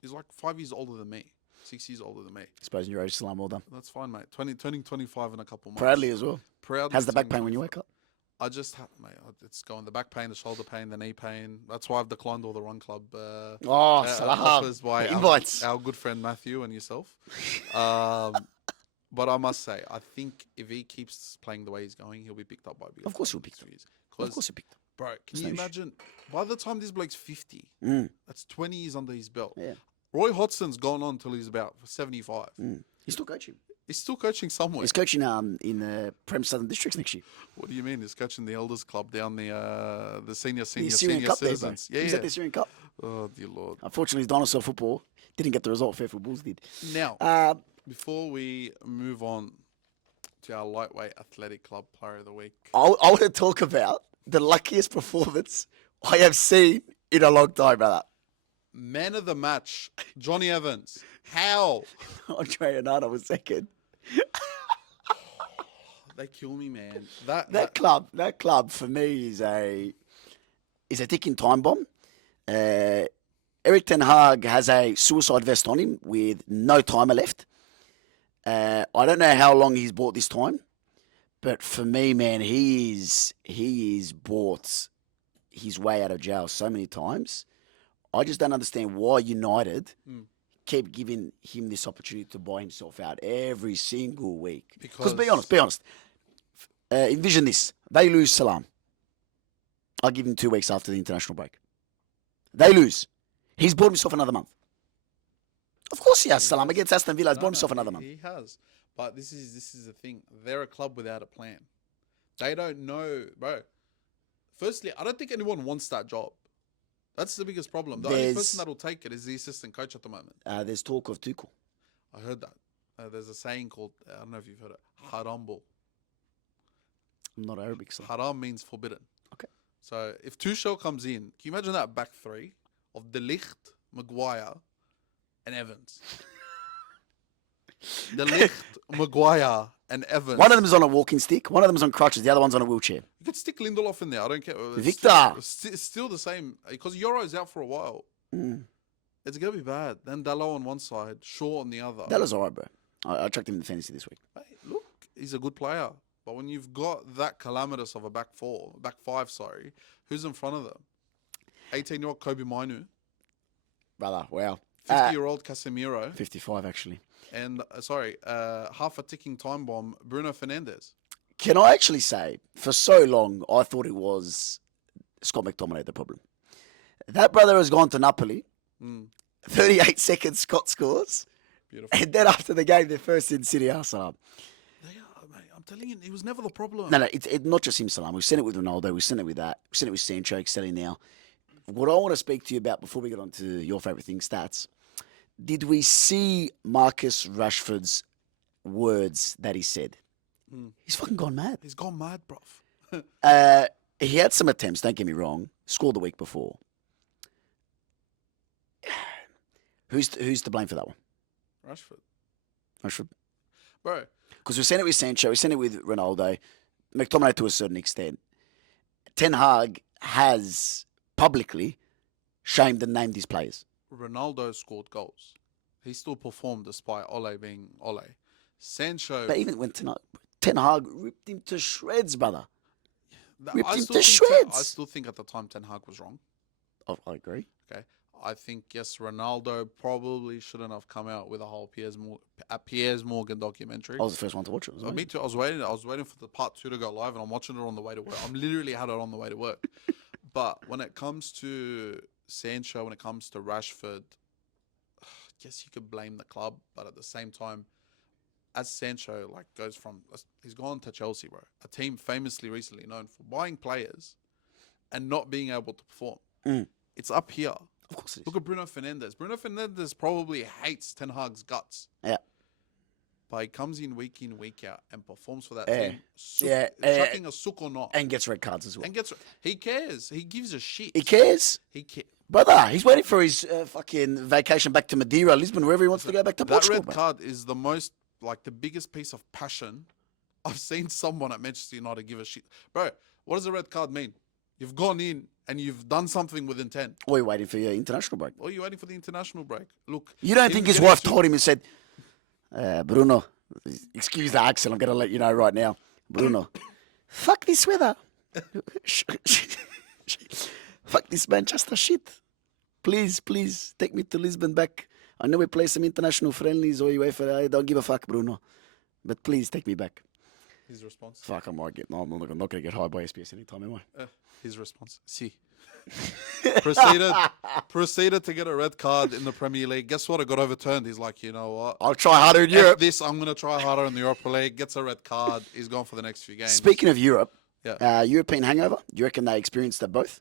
he's like 5 years older than me, 6 years older than me. Suppose your age, Salam, well done. That's fine, mate. Turning 25 in a couple months. Proudly as well. Proudly. How's the back turning pain when you 25. wake up? I just have, mate, it's going the back pain, the shoulder pain, the knee pain. That's why I've declined all the Run Club Salam. offers by Invites. our good friend Matthew and yourself. But I must say, I think if he keeps playing the way he's going, he'll be picked up by bigger. Of course he'll be picked up. Of course he'll be picked up. Bro, can you no issue. imagine? By the time this bloke's 50, that's 20 years under his belt. Yeah. Roy Hodgson's gone on till he's about 75. He's still coaching. He's still coaching somewhere. He's coaching in the Prem Southern Districts next year. What do you mean? He's coaching the elders club down the senior Syrian Cup citizens. there, bro. He's at the Syrian Cup. Oh, dear Lord. Unfortunately, dinosaur football didn't get the result Fairfield Bulls did. Now, before we move on to our lightweight athletic club player of the week. I want to talk about the luckiest performance I have seen in a long time, brother. Man of the match, Johnny Evans. How? Andre Onana was second. They kill me, man. That That club for me is a ticking time bomb. Eric Ten Hag has a suicide vest on him with no timer left. I don't know how long he's bought this time, but for me, man, he's bought his way out of jail so many times. I just don't understand why United keep giving him this opportunity to buy himself out every single week. Because be honest. Envision this. They lose Salam. I'll give him 2 weeks after the international break. They lose. He's bought himself another month. Of course he has, Salam. Against Aston Villa, he's bought himself another month. He has. But this is the thing. They're a club without a plan. They don't know, bro. Firstly, I don't think anyone wants that job. That's the biggest problem. The only person that will take it is the assistant coach at the moment. There's talk of Tuchel. I heard that. There's a saying called, I don't know if you've heard it, harambo. I'm not Arabic, so. Haram means forbidden. Okay. So if Tuchel comes in, can you imagine that back three of De Ligt, Maguire, and Evans? De Ligt, Maguire, and Evans. One of them is on a walking stick. One of them is on crutches. The other one's on a wheelchair. You could stick Lindelof in there. I don't care. Victor. It's still the same because Yoro's out for a while. It's going to be bad. Then Dalot on one side, Shaw on the other. Dalot's all right, bro. I tracked him in fantasy this week. Hey, look, he's a good player. But when you've got that calamitous of a back five, who's in front of them? 18-year-old Kobe Mainu, Brother, wow. 50-year-old Casemiro, 55, actually. and half a ticking time bomb, Bruno Fernandes. Can I actually say, for so long, I thought it was Scott McTominay the problem. That brother has gone to Napoli. 38 seconds, Scott scores. Beautiful. And then after the game, they're first in City A. Salam. They are, mate. I'm telling you, he was never the problem. No, it's not just him, Salam. We've seen it with Ronaldo. We've seen it with that. We've seen it with Sancho excelling now. What I want to speak to you about before we get on to your favourite thing, stats, did we see Marcus Rashford's words that he said? He's fucking gone mad. He's gone mad, bruv. He had some attempts, don't get me wrong. Scored the week before. Who's to blame for that one? Rashford. Bro. Because we've seen it with Sancho, we've seen it with Ronaldo, McTominay to a certain extent. Ten Hag has publicly shamed and named his players. Ronaldo scored goals. He still performed despite Ole being Ole. Sancho. But even when Ten Hag ripped him to shreds, brother. Ripped him to I shreds. still think at the time Ten Hag was wrong. I agree. Okay. I think, yes, Ronaldo probably shouldn't have come out with a whole Piers Morgan documentary. I was the first one to watch it. Me too. I was waiting for the part 2 to go live, and I'm watching it on the way to work. I'm literally had it on the way to work. But when it comes to Sancho, when it comes to Rashford, yes, you could blame the club, but at the same time, as Sancho he's gone to Chelsea, bro, a team famously recently known for buying players and not being able to perform. It's up here. Of course it is. Look at Bruno Fernandes. Bruno Fernandes probably hates Ten Hag's guts. Yeah. But he comes in, week out, and performs for that team. Chucking a sook or not. And gets red cards as well. He cares. He gives a shit. He cares. He cares. Brother, he's waiting for his fucking vacation back to Madeira, Lisbon, wherever he wants to go back to Portugal. That red card is the most, the biggest piece of passion I've seen someone at Manchester United give a shit. Bro, what does a red card mean? You've gone in and you've done something with intent. Or you're waiting for your international break. Or you're waiting for the international break. Look. You don't think his wife told him and said, Bruno, excuse the accent, I'm going to let you know right now. Bruno, fuck this weather. Fuck this Manchester shit. Please, take me to Lisbon back. I know we play some international friendlies or UEFA. I don't give a fuck, Bruno. But please take me back. His response? Fuck, I'm not going to get hired by SPS anytime, am I? His response? See. Proceeded to get a red card in the Premier League. Guess what? It got overturned. He's like, you know what? I'll try harder in Europe. I'm going to try harder in the Europa League. Gets a red card. He's gone for the next few games. Speaking of Europe, European hangover, do you reckon they experienced that both?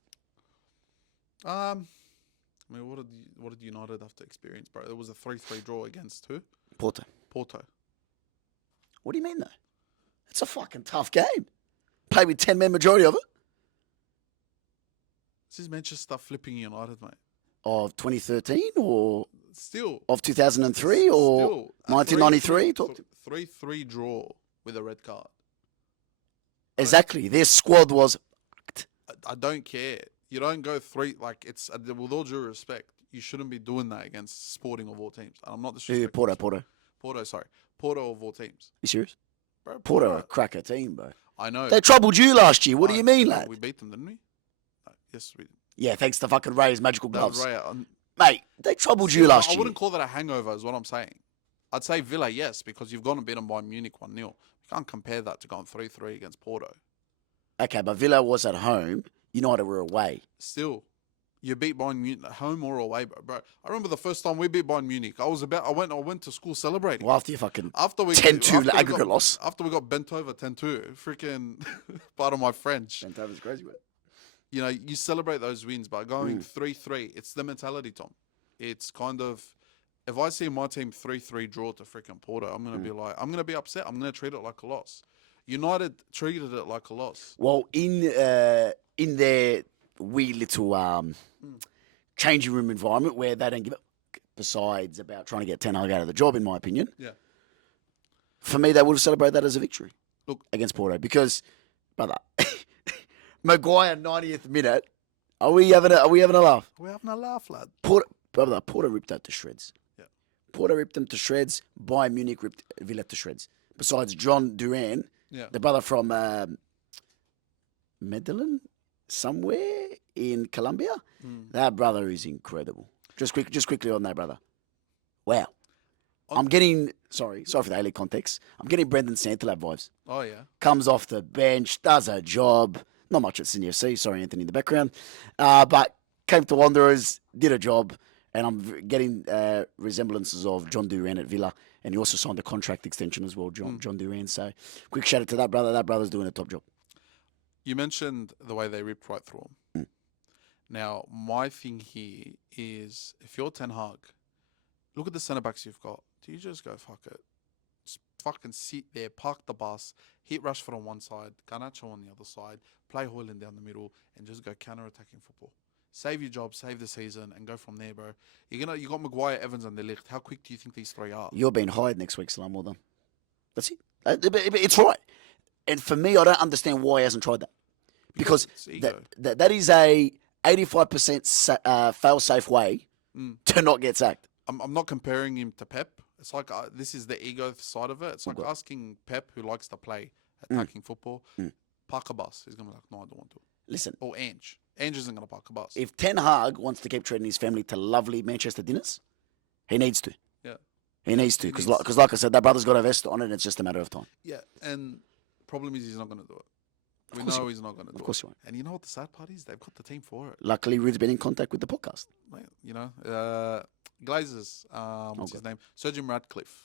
I mean, what did United have to experience, bro? It was a 3-3 draw against who? Porto. What do you mean, though? It's a fucking tough game. Play with 10-man majority of it. This is Manchester flipping United, mate. Of 2013 or still of 2003 or 1993? 3-3 draw with a red card. Exactly. Their squad was. I don't care. You don't go it's with all due respect, you shouldn't be doing that against Sporting of all teams. And I'm not disrespecting. Porto of all teams. You serious? Bro, Porto are a cracker team, bro. I know. They troubled you last year. What do you mean, lad? We beat them, didn't we? Yes, we did. Yeah, thanks to fucking Ray's magical gloves. Ray, mate, they troubled you last year. I wouldn't call that a hangover is what I'm saying. I'd say Villa, yes, because you've gone and beaten by Munich 1-0. You can't compare that to going 3-3 against Porto. Okay, but Villa was at home. United were away. Still, you beat Bayern Munich at home or away, bro. I remember the first time we beat Bayern Munich. I went to school celebrating. Well, after you fucking 10-2 aggregate loss. After we got bent over 10-2, freaking part of my French. Bent over's crazy, man. You know, you celebrate those wins by going 3-3. It's the mentality, Tom. It's kind of, if I see my team 3-3 draw to freaking Porto, I'm going to be upset. I'm going to treat it like a loss. United treated it like a loss. Well, in their wee little changing room environment where they don't give a besides about trying to get Ten Hag out of the job, in my opinion. Yeah. For me, they would have celebrated that as a victory. Look- against Porto because, brother, Maguire 90th minute. Are we having a laugh? We're having a laugh, lad. Porto ripped that to shreds. Yeah. Porto ripped them to shreds. Bayern Munich ripped Villa to shreds. Besides John Duran, Yeah. the brother from Medellin, somewhere in Colombia. That brother is incredible. Just quickly on that brother. Wow. I'm getting sorry for the A-League context. I'm getting Brendan Santalab vibes. Oh, yeah. Comes off the bench, does a job. Not much at Sydney FC. Sorry, Anthony, in the background. But came to Wanderers, did a job, and I'm getting resemblances of John Duran at Villa. And he also signed a contract extension as well, John Duran. So quick shout out to that brother. That brother's doing a top job. You mentioned the way they ripped right through them. Now, my thing here is if you're Ten Hag, look at the centre backs you've got. Do you just go, fuck it? Just fucking sit there, park the bus, hit Rashford on one side, Garnacho on the other side, play Hoyland down the middle, and just go counter-attacking football. Save your job, save the season, and go from there, bro. You got Maguire, Evans, and De Ligt. How quick do you think these three are? You're being hired next week, Salam. Well done. That's it. It's right. And for me, I don't understand why he hasn't tried that. Because It's ego. that is a 85% fail-safe way to not get sacked. I'm not comparing him to Pep. It's like this is the ego side of it. It's like asking Pep, who likes to play attacking football, park a bus. He's going to be like, no, I don't want to. Listen, Or Ange. Ange isn't going to park a bus. if Ten Hag wants to keep treating his family to lovely Manchester dinners, he needs to. Yeah. He needs to. Because like I said, that brother's got a vest on it, and it's just a matter of time. Yeah, and problem is he's not going to do it. We course know he he's not going to do it. Of course he won't. And you know what the sad part is? They've got the team for it. Luckily, Rude's been in contact with the podcast. Like, you know, Glazers, what's his name? Sir Jim Radcliffe.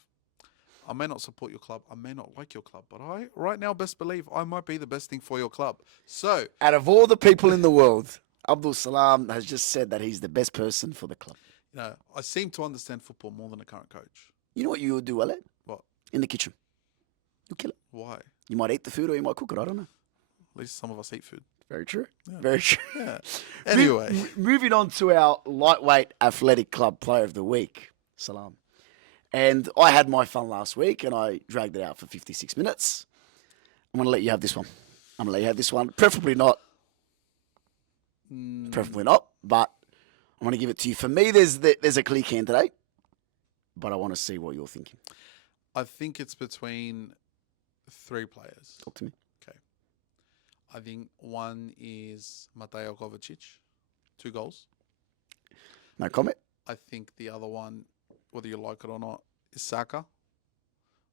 I may not support your club. I may not like your club. But I, right now, best believe I might be the best thing for your club. So, Out of all the people in the world, Abdul Salam has just said that he's the best person for the club. you know, I seem to understand football more than the current coach. You know what you would do, Ale? What? In the kitchen. You kill it. Why? You might eat the food or you might cook it. I don't know. At least some of us eat food. Very true. Very true. Yeah. Anyway. Moving on to our lightweight athletic club player of the week, Salam. And I had my fun last week and I dragged it out for 56 minutes. I'm going to let you have this one. Preferably not. Preferably not, but I'm going to give it to you. For me, there's a clear candidate, but I want to see what you're thinking. I think it's between three players. Talk to me. I think one is Mateo Kovacic, 2 goals. No comment. I think the other one, whether you like it or not, is Saka.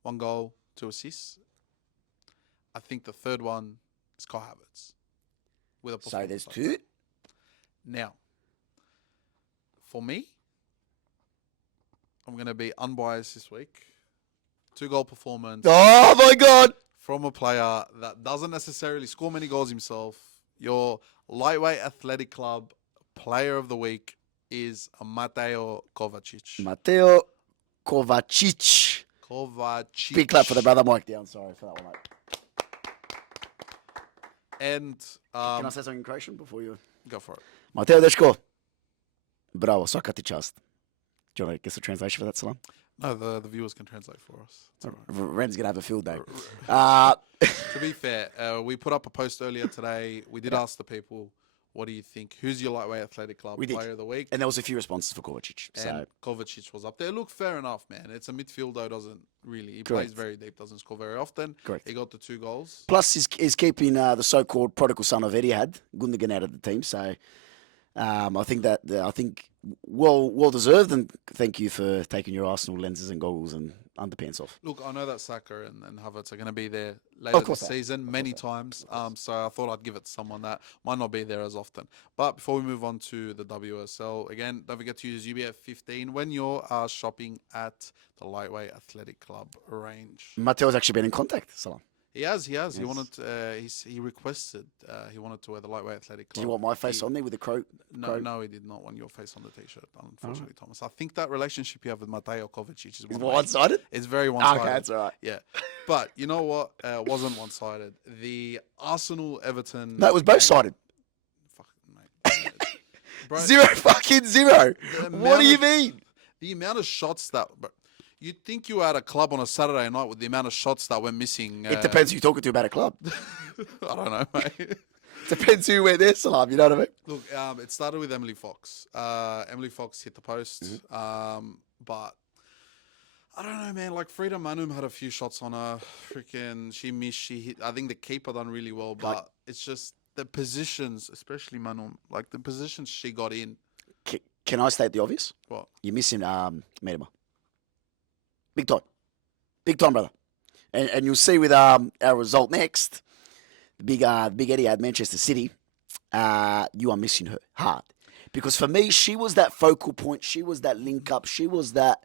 1 goal, 2 assists. I think the third one is Kai Havertz. With a So there's performance like 2. that. Now, for me, I'm going to be unbiased this week. 2-goal performance Oh my God. from a player that doesn't necessarily score many goals himself. Your lightweight athletic club player of the week is Mateo Kovacic. Mateo Kovacic. Kovacic. Big clap for the brother Mike down. Sorry for that one, mate. And Can I say something in Croatian before you? go for it. Mateo Dečko. Bravo, svaka ti čast. Do you want to guess the translation for that, Salam? No, the viewers can translate for us. It's all right. Ren's going to have a field day. To be fair, we put up a post earlier today. We did ask the people, what do you think? Who's your lightweight athletic club We did. player of the week? And there was a few responses for Kovacic. And So, Kovacic was up there. Look, fair enough, man. It's a midfielder, doesn't really. He Correct. plays very deep, doesn't score very often. Correct. He got the 2 goals. plus, he's keeping the so-called prodigal son of Etihad, Gundogan, out of the team. So, I think well deserved. And thank you for taking your Arsenal lenses and goggles and underpants off. Look, I know that Saka and Havertz are going to be there later course this they are. season many times. So I thought I'd give it to someone that might not be there as often. But before we move on to the WSL, again, don't forget to use UBF15 when you're shopping at the Lightweight Athletic Club range. Mateo's actually been in contact, Salam. He has. He Yes. wanted. He requested. He wanted to wear the Lightweight Athletic Do Club. you want my face on there with the crow? No, he did not want your face on the t-shirt. Unfortunately, Thomas. I think that relationship you have with Mateo Kovacic is One-sided? It's very one-sided. Okay, that's all right. Yeah, but you know what? It wasn't one-sided. The Arsenal-Everton. No, it was both game- sided. Fucking mate. Bro, Zero. the What amount do you of- mean? The amount of shots that. Bro, You'd think you were at a club on a Saturday night with the amount of shots that went missing. It depends who you're talking to about a club. I don't know, mate. Depends who went there, Salam. You know what I mean? Look, it started with Emily Fox. Emily Fox hit the post, but I don't know, man. Like Frida Manum had a few shots on her. Freaking, she missed. She hit. I think the keeper done really well, but it's just the positions, especially Manum. Like the positions she got in. Can I state the obvious? What? You're missing Medema. Big time, brother. And you'll see with our result next, the big Eddie at Manchester City. You are missing her hard, because for me, she was that focal point. She was that link up. She was that.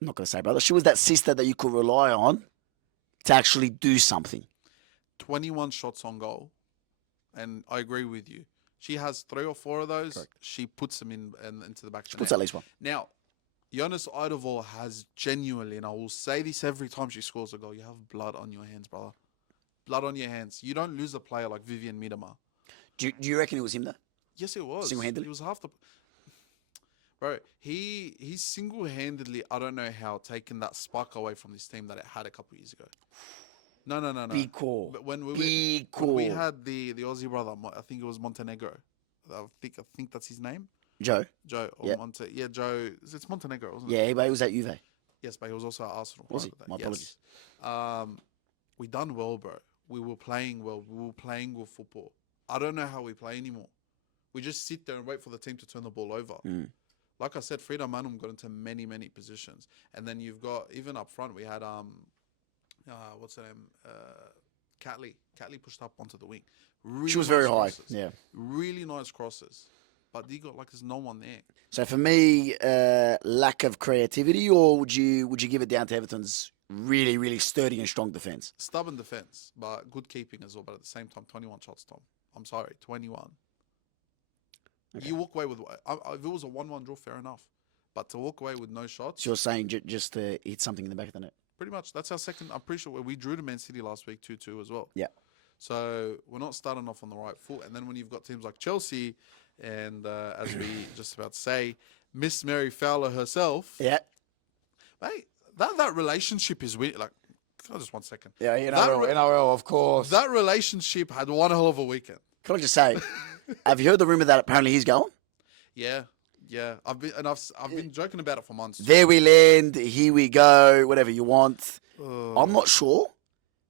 I'm not gonna say brother. She was that sister that you could rely on to actually do something. 21 shots on goal, and I agree with you. She has 3 or 4 of those. Correct. She puts them into the back. She puts at least one. Now, Jonas Eidevall has genuinely, and I will say this every time she scores a goal, you have blood on your hands, brother. Blood on your hands. You don't lose a player like Vivian Miedema. Do you reckon it was him, though? Yes, it was. Single-handedly? He was half the... Bro, he single-handedly, I don't know how, taken that spark away from this team that it had a couple years ago. No. Big call. But when Big call. When we had the Aussie brother, I think it was Montenegro. I think that's his name. Joe. Or yep. Joe. It's Montenegro, wasn't it? Yeah, but he was at Juve. Yes, but he was also at Arsenal. Was he? My apologies. We done well, bro. We were playing well. We were playing good football. I don't know how we play anymore. We just sit there and wait for the team to turn the ball over. Like I said, Frida Manum got into many, many positions. And then you've got, even up front, we had, what's her name? Catley. Catley pushed up onto the wing. Really she was nice very crosses. high. Yeah. Really nice crosses. But you got, there's no one there. So for me, lack of creativity, or would you give it down to Everton's really, really sturdy and strong defence? Stubborn defence, but good keeping as well. But at the same time, 21 shots, Tom. I'm sorry, 21. Okay. You walk away with... If it was a 1-1 draw, fair enough. But to walk away with no shots... So you're saying just to hit something in the back of the net? Pretty much. That's our second... I'm pretty sure we drew to Man City last week 2-2 as well. Yeah. So we're not starting off on the right foot. And then when you've got teams like Chelsea and, as we just about to say, Miss Mary Fowler herself... Yeah. Mate, that relationship is weird. Like, just 1 second. Yeah, NRL, of course. That relationship had one hell of a weekend. Can I just say, have you heard the rumour that apparently he's going? Yeah. I've been joking about it for months. There we land. Here we go. Whatever you want. I'm not sure,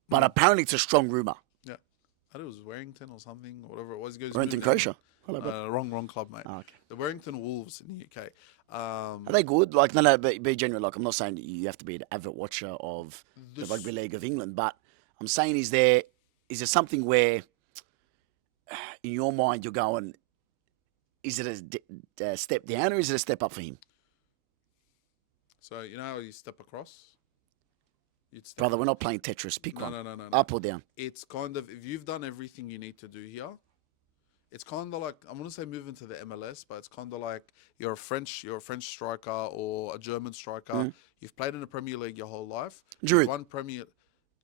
but apparently it's a strong rumour. Yeah, I thought it was Warrington or something, whatever it was. Warrington Croatia. Hello, wrong club, mate. Oh, okay. The Warrington Wolves in the UK. Are they good? Like, no, be genuine. Like, I'm not saying that you have to be an avid watcher of the Rugby League of England, but I'm saying, is there something where, in your mind, you're going, is it a step down or is it a step up for him? So, you know how you step across? Brother, we're not playing Tetris. Pick one. No. Up or down? It's kind of, if you've done everything you need to do here, it's kind of like, I'm going to say moving to the MLS, but it's kind of like you're a French striker or a German striker. You've played in the Premier League your whole life. You've won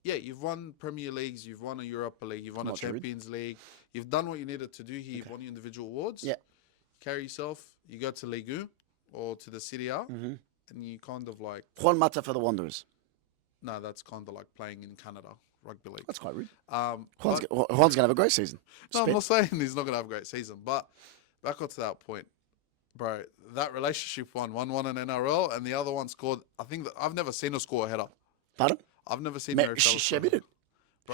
you've won Premier Leagues, you've won a Europa League, you've won a Champions League. You've done what you needed to do here. You've won your individual awards. Yeah. Carry yourself. You go to Ligue 1 or to the Serie A, and you kind of like... Juan Mata for the Wanderers. No, that's kind of like playing in Canada, rugby league. That's quite rude. Juan's going to have a great season. No, I'm not saying he's not going to have a great season, but back on to that point, bro, that relationship won an NRL, and the other one scored, I think that I've never seen her score a header. Pardon? I've never seen her score a header.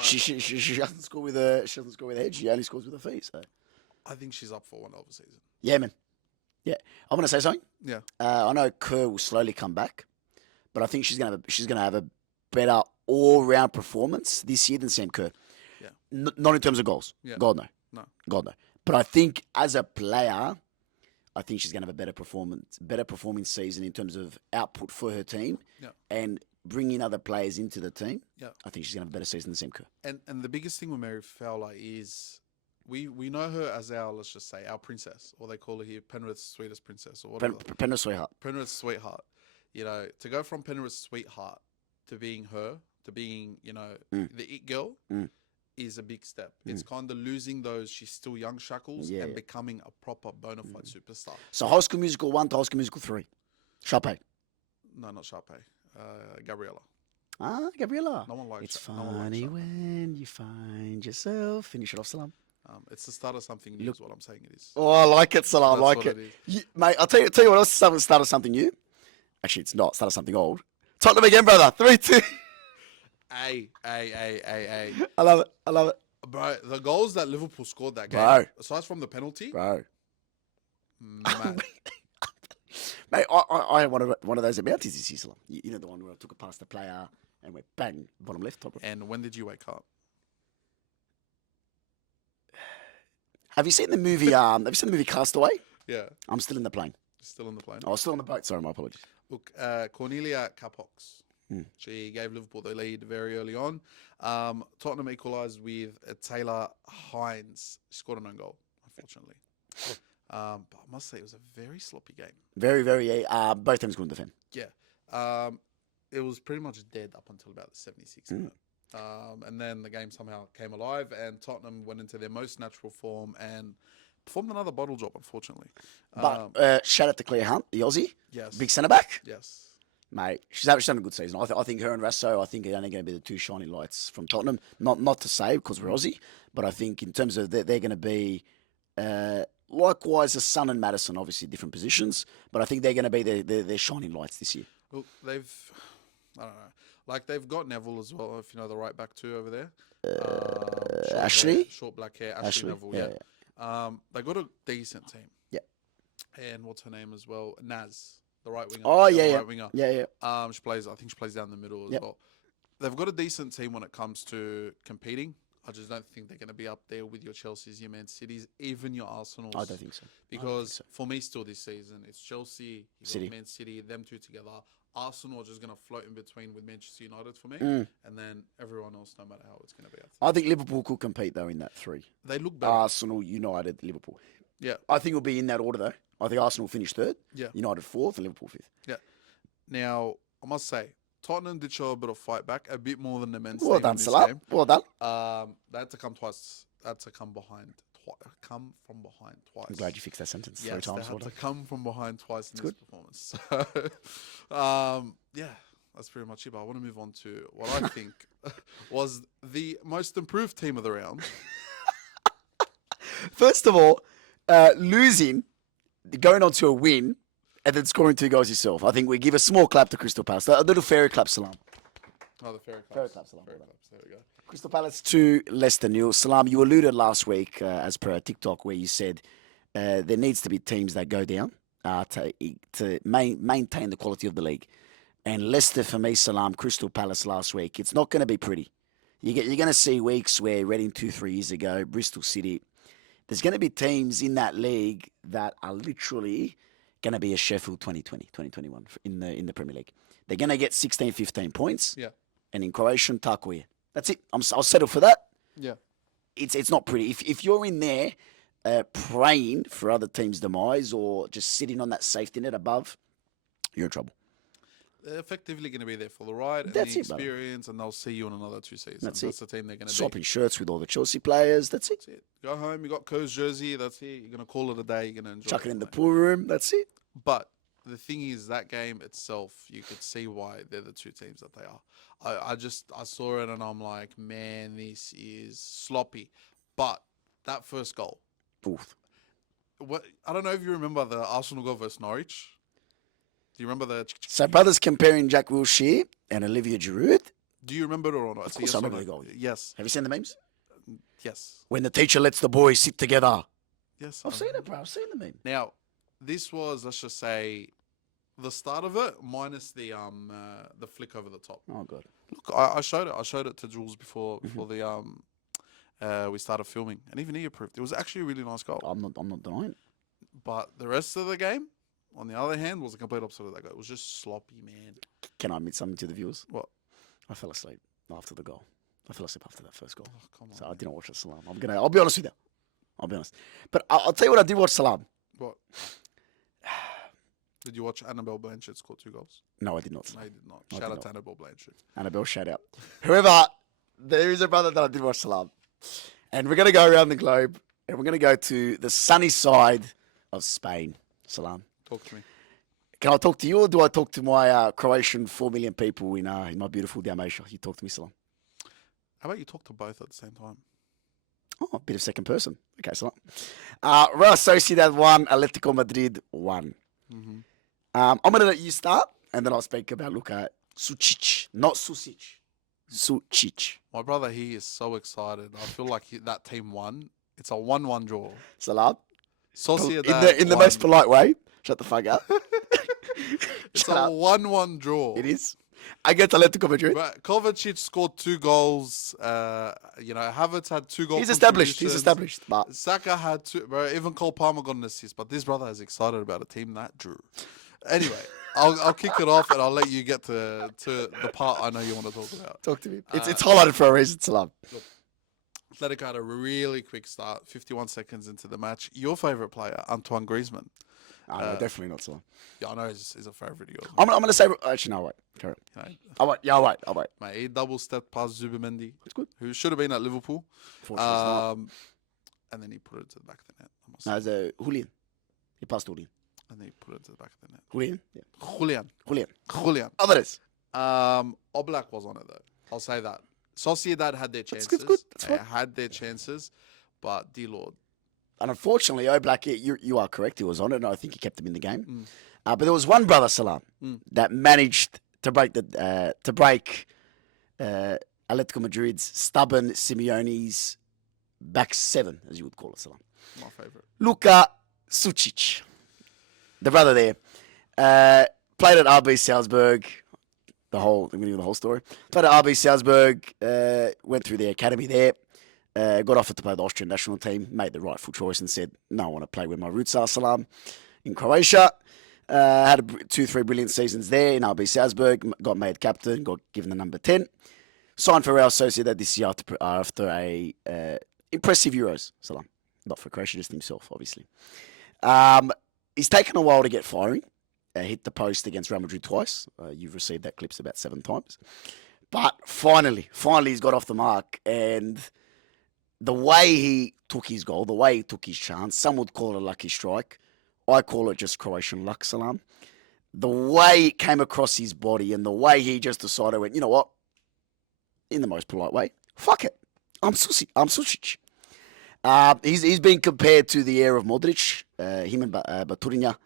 She doesn't score with her head, she only scores with her feet. So I think she's up for one over season. Yeah, man. Yeah. I'm going to say something. Yeah. I know Kerr will slowly come back, but I think she's going to have a better all-round performance this year than Sam Kerr. Yeah. Not in terms of goals. Yeah. God, no. No. God, no. But I think as a player, I think she's going to have a better performing season in terms of output for her team and bringing other players into the team. Yeah. I think she's going to have a better season than Sam Kerr. And the biggest thing with Mary Fowler is we know her as our, let's just say, our princess, or they call her here Penrith's sweetest princess, or whatever. Penrith's sweetheart. Penrith's sweetheart. You know, to go from Penrith's sweetheart to being her, to being, the it girl, is a big step. It's kind of losing those she's still young shackles and becoming a proper bona fide superstar. So High School Musical 1 to High School Musical 3. Sharpay. No, not Sharpay. Gabriella. Ah, Gabriella. No one likes It's no one likes funny Sharpay. when you find yourself. Finish it off, Salam. It's the start of something new. Is what I'm saying. It is. Oh, I like it, Salam. I That's like what it. it Mate, I'll tell you what else is the start of something new. Actually, it's not. Start of something old. Tottenham again, brother. 3-2. Hey. I love it. I love it. Bro, the goals that Liverpool scored that game, Bro. aside from the penalty, Bro. man, Mate, I had one of those at Mounties this year, Salam. You know the one where I took it past the player and went bang, bottom left, top right. and when did you wake up? Have you seen the movie? Have you seen the movie Castaway? Yeah, I'm still in the plane. still in the plane. I was still on the boat. Sorry, my apologies. Look, Cornelia Capox. She gave Liverpool the lead very early on. Tottenham equalised with Taylor Hines. She scored an own goal, unfortunately. But I must say it was a very sloppy game. Very, very. Both teams couldn't defend. Yeah. It was pretty much dead up until about the 76th minute. And then the game somehow came alive, and Tottenham went into their most natural form and performed another bottle job, unfortunately. But shout out to Claire Hunt, the Aussie, Yes. big centre back. Yes. Mate, she's having a good season. I think her and Rasso, I think, are only going to be the two shining lights from Tottenham. Not to say because we're Aussie, but I think in terms of they're going to be likewise as Son and Madison, obviously different positions, but I think they're going to be their shining lights this year. Look, I don't know. Like, they've got Neville as well, if you know the right back two over there. Short Ashley? hair, short black hair. Ashley Neville, yeah. They got a decent team. Yeah. And what's her name as well? Naz, the right winger. Oh, yeah. Right winger. Yeah. I think she plays down the middle as well. They've got a decent team when it comes to competing. I just don't think they're going to be up there with your Chelseas, your Man Cities, even your Arsenals. I don't think so. Because for me, still this season, it's Chelsea, City. Man City, them two together. Arsenal are just going to float in between with Manchester United for me. And then everyone else, no matter how it's going to be. I think Liverpool could compete, though, in that three. They look better. Arsenal, United, Liverpool. Yeah. I think it'll be in that order, though. I think Arsenal finished third, Yeah. United fourth, and Liverpool fifth. Yeah. Now, I must say, Tottenham did show a bit of fight back, a bit more than the men's Well team done, in this Salah. game. Well done. They had to come twice. They had to come behind. Come from behind twice. I'm glad you fixed that sentence Yes, 3 times. they Well had to done. come from behind twice in this good. performance. Yeah, that's pretty much it. But I want to move on to what I think was the most improved team of the round. First of all, losing, going on to a win, and then scoring 2 goals yourself. I think we give a small clap to Crystal Palace. A little fairy clap, Salam. Oh, the Fairy Clubs. Fairy Clubs, Salam. Fairy Clubs. There we go. Crystal Palace 2, Leicester 0. Salam, you alluded last week, as per TikTok, where you said there needs to be teams that go down to maintain the quality of the league. And Leicester, for me, Salam, Crystal Palace last week, it's not going to be pretty. You're going to see weeks where Reading 2-3 years ago, Bristol City, there's going to be teams in that league that are literally going to be a Sheffield 2020, 2021 in the Premier League. They're going to get 16, 15 points. Yeah. And in Croatian, Takoje. That's it. I'll settle for that. Yeah. It's not pretty. If you're in there praying for other teams' demise or just sitting on that safety net above, you're in trouble. They're effectively going to be there for the ride and That's the it, brother. experience, and they'll see you in another 2 seasons. That's That's it. the team they're going to be. Swapping shirts with all the Chelsea players. That's it. That's it. Go home. You got Co's jersey. That's it. You're going to call it a day. You're going to enjoy Chuck it in the mate. pool room. That's it. But the thing is, that game itself, you could see why they're the 2 teams that they are. I saw it and I'm like, man, this is sloppy. But that first goal, Oof. I don't know if you remember the Arsenal goal versus Norwich. Do you remember the? So brothers comparing Jack Wilshere and Olivier Giroud. Do you remember it or not? Of course I remember the goal. Yes. Have you seen the memes? Yes. When the teacher lets the boys sit together. Yes. I've seen it, bro. I've seen the meme. Now, this was, let's just say, the start of it minus the flick over the top. Oh, God. Look, I showed it. I showed it to Jules before the we started filming, and even he approved. It was actually a really nice goal. I'm not denying it. But the rest of the game, on the other hand, was the complete opposite of that goal. It was just sloppy, man. Can I admit something to the viewers? What? I fell asleep after the goal. I fell asleep after that first goal. Oh, come on. So I man. didn't watch the Salam. I'll be honest with you. I'll be honest. But I'll tell you what I did watch Salam. What? Did you watch Annabelle Blanchard score 2 goals? No, I did not. No, you did not. I Shout did out not. to Annabelle Blanchard. Annabelle, shout out. However, there is a brother that I did watch Salam. And we're going to go around the globe. And we're going to go to the sunny side of Spain. Salam. Talk to me. Can I talk to you or do I talk to my Croatian 4 million people in my beautiful Dalmatia? You talk to me, Salam. How about you talk to both at the same time? Oh, a bit of second person. Okay, Salam. Real Sociedad 1, Atletico Madrid 1. Mm-hmm. I'm going to let you start, and then I'll speak about Luka Sucic, not Sucic. Sucic. My brother, he is so excited. I feel like that team won. It's a 1-1 draw. Salam. Sociedad In the won. most polite way. Shut the fuck up. It's Shut a up. 1-1 draw. It is. Against Atletico Madrid. But Kovacic scored 2 goals. Havertz had 2 goals. He's established. But Saka had 2. Bro, even Cole Palmer got an assist. But this brother is excited about a team that drew. Anyway, I'll kick it off and I'll let you get to the part I know you want to talk about. talk to me. It's highlighted for a reason, Salam. Atletico had a really quick start, 51 seconds into the match. Your favourite player, Antoine Griezmann. No, definitely not Salam. Yeah, I know he's a favourite of yours. I'm going to say... Actually, no, wait. Carry on. You know, I'll wait. mate, he double-stepped past Zubimendi, It's good. who should have been at Liverpool. Fortunately, And then he put it to the back of the net. I must no, say. it's Julian. He passed Julian. And then he put it to the back of the net. Julian? Yeah. Julian. Oh, that is. Oblak was on it, though. I'll say that. Sociedad had their chances. That's good. That's They fine. had their chances, but dear Lord. And unfortunately, Oblak, you are correct. He was on it, and I think he kept him in the game. But there was one brother, Salam, that managed to break Atletico Madrid's stubborn Simeone's back seven, as you would call it, Salam. My favourite. Luka Sucic, the brother there, played at RB Salzburg. I'm going to give you the whole story. Played at RB Salzburg, went through the academy there, got offered to play the Austrian national team, made the rightful choice and said, no, I want to play where my roots are, Salam, in Croatia. Had 2-3 brilliant seasons there in RB Salzburg, got made captain, got given the number 10. Signed for Real Sociedad this year after a impressive Euros, Salam. Not for Croatia, just himself, obviously. He's taken a while to get firing. Hit the post against Real Madrid twice. You've received that clips about 7 times. But finally he's got off the mark. And the way he took his goal, the way he took his chance, some would call it a lucky strike. I call it just Croatian luck, Salam. The way it came across his body and the way he just decided, went, you know what? In the most polite way, fuck it. I'm Sucic. He's been compared to the era of Modric, him and Baturinha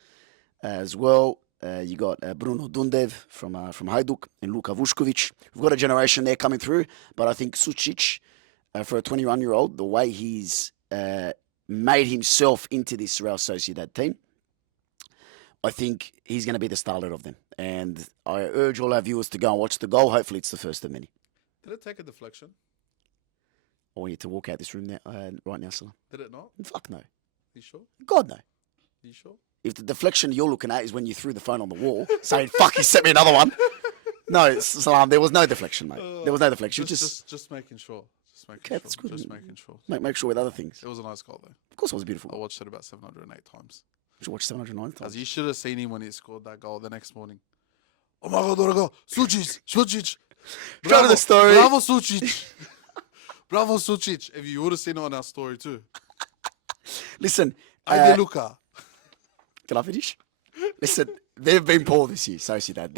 as well. You got Bruno Dundev from Hajduk and Luka Vušković. We've got a generation there coming through, but I think Sucic, for a 21-year-old, the way he's made himself into this Real Sociedad team, I think he's going to be the starlet of them. And I urge all our viewers to go and watch the goal. Hopefully it's the first of many. Did it take a deflection? I want you to walk out this room now, right now, Salam. Did it not? Fuck no. You sure? God, no. You sure? If the deflection you're looking at is when you threw the phone on the wall, saying, fuck, he sent me another one. No, Salam, there was no deflection, mate. There was no deflection. Just making sure. That's good. Just making sure. Make sure with other things. It was a nice goal, though. Of course it was beautiful. I watched it about 708 times. You watched 709 times. As you should have seen him when he scored that goal the next morning. Oh my God, what a goal. Sucic. Show me the story. Bravo, Sucic. Bravo, Sucic. If you would have seen it on our story too. Listen. Luka. Can I finish? Listen, they've been poor this year, Sociedad.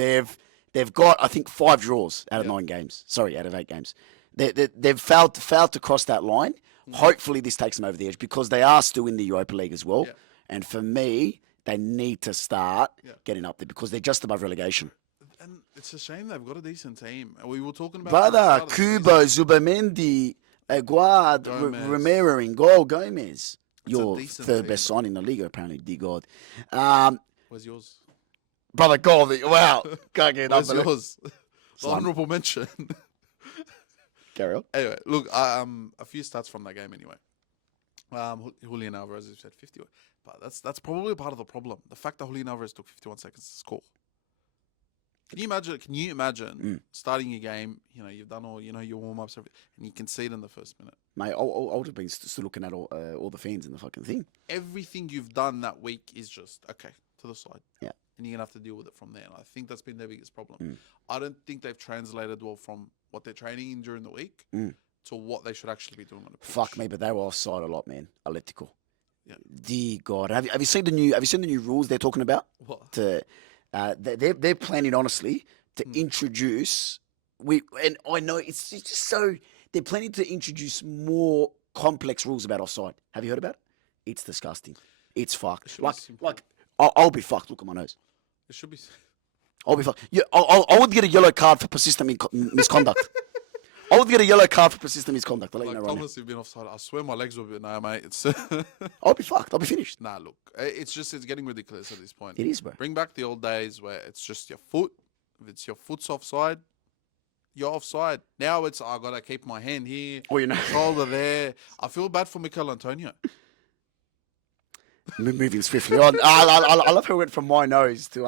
They've got, I think, 5 draws out of 9 games. Sorry, out of 8 games. They've failed to cross that line. Hopefully this takes them over the edge because they are still in the Europa League as well. Yeah. And for me, they need to start getting up there because they're just above relegation. And it's a shame they've got a decent team. We were talking about... Brother, Kubo, Zubamendi, Aguad, Romero in goal, Gomez. Your third best sign in the league, apparently, dear God. Where's yours? Brother, goal. Wow. Can't get Where's yours? Honourable mention. Carry on. Anyway, look, a few stats from that game anyway. Julian Alvarez, you said 50. But that's probably part of the problem. The fact that Julian Alvarez took 51 seconds to score. Can you imagine starting your game, you've done all, your warm-ups, and you concede in the first minute? Mate, I would have been still looking at all the fans in the fucking thing. Everything you've done that week is just, okay, to the side. Yeah. And you're going to have to deal with it from there. And I think that's been their biggest problem. I don't think they've translated well from what they're training in during the week to what they should actually be doing on the pitch. Fuck me, but they were offside a lot, man. Atletico. Yeah. Dear God. Have you seen the new rules they're talking about? What? They're planning honestly to introduce. And I know it's just so they're planning to introduce more complex rules about offside. Have you heard about it? It's disgusting. It's fucked. should be simple. Like I'll be fucked. Look at my nose. It should be. I'll be fucked. Yeah, I would get a yellow card for persistent misconduct. I would get a yellow card for persistent misconduct. I'll let Like you know right Thomas, you've been offside. I swear my legs were a bit now, mate. It's now. I'll be fucked. I'll be finished. nah. Look, it's getting ridiculous at this point. It is, bro. Bring back the old days where it's just your foot. If it's your foot's offside, you're offside. Now it's I gotta keep my hand here, Or shoulder there. I feel bad for Mikel Antonio. moving swiftly on. I love how it went from my nose to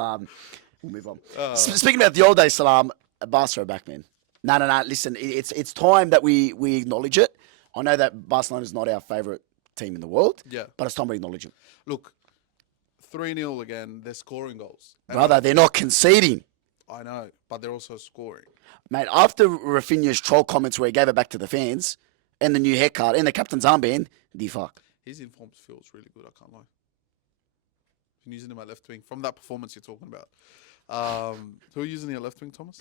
We'll move on. Speaking about the old days, Salam, Barca are back, man. No. Listen, it's time that we acknowledge it. I know that Barcelona is not our favourite team in the world. Yeah. But it's time we acknowledge it. Look, 3-0 again. They're scoring goals. And Brother, they're not conceding. I know, but they're also scoring. Mate, after Rafinha's troll comments where he gave it back to the fans, and the new haircut, and the captain's armband, the fuck. His inform feels really good, I can't lie. Been using him at left wing from that performance you're talking about. Who are you using at left wing, Thomas?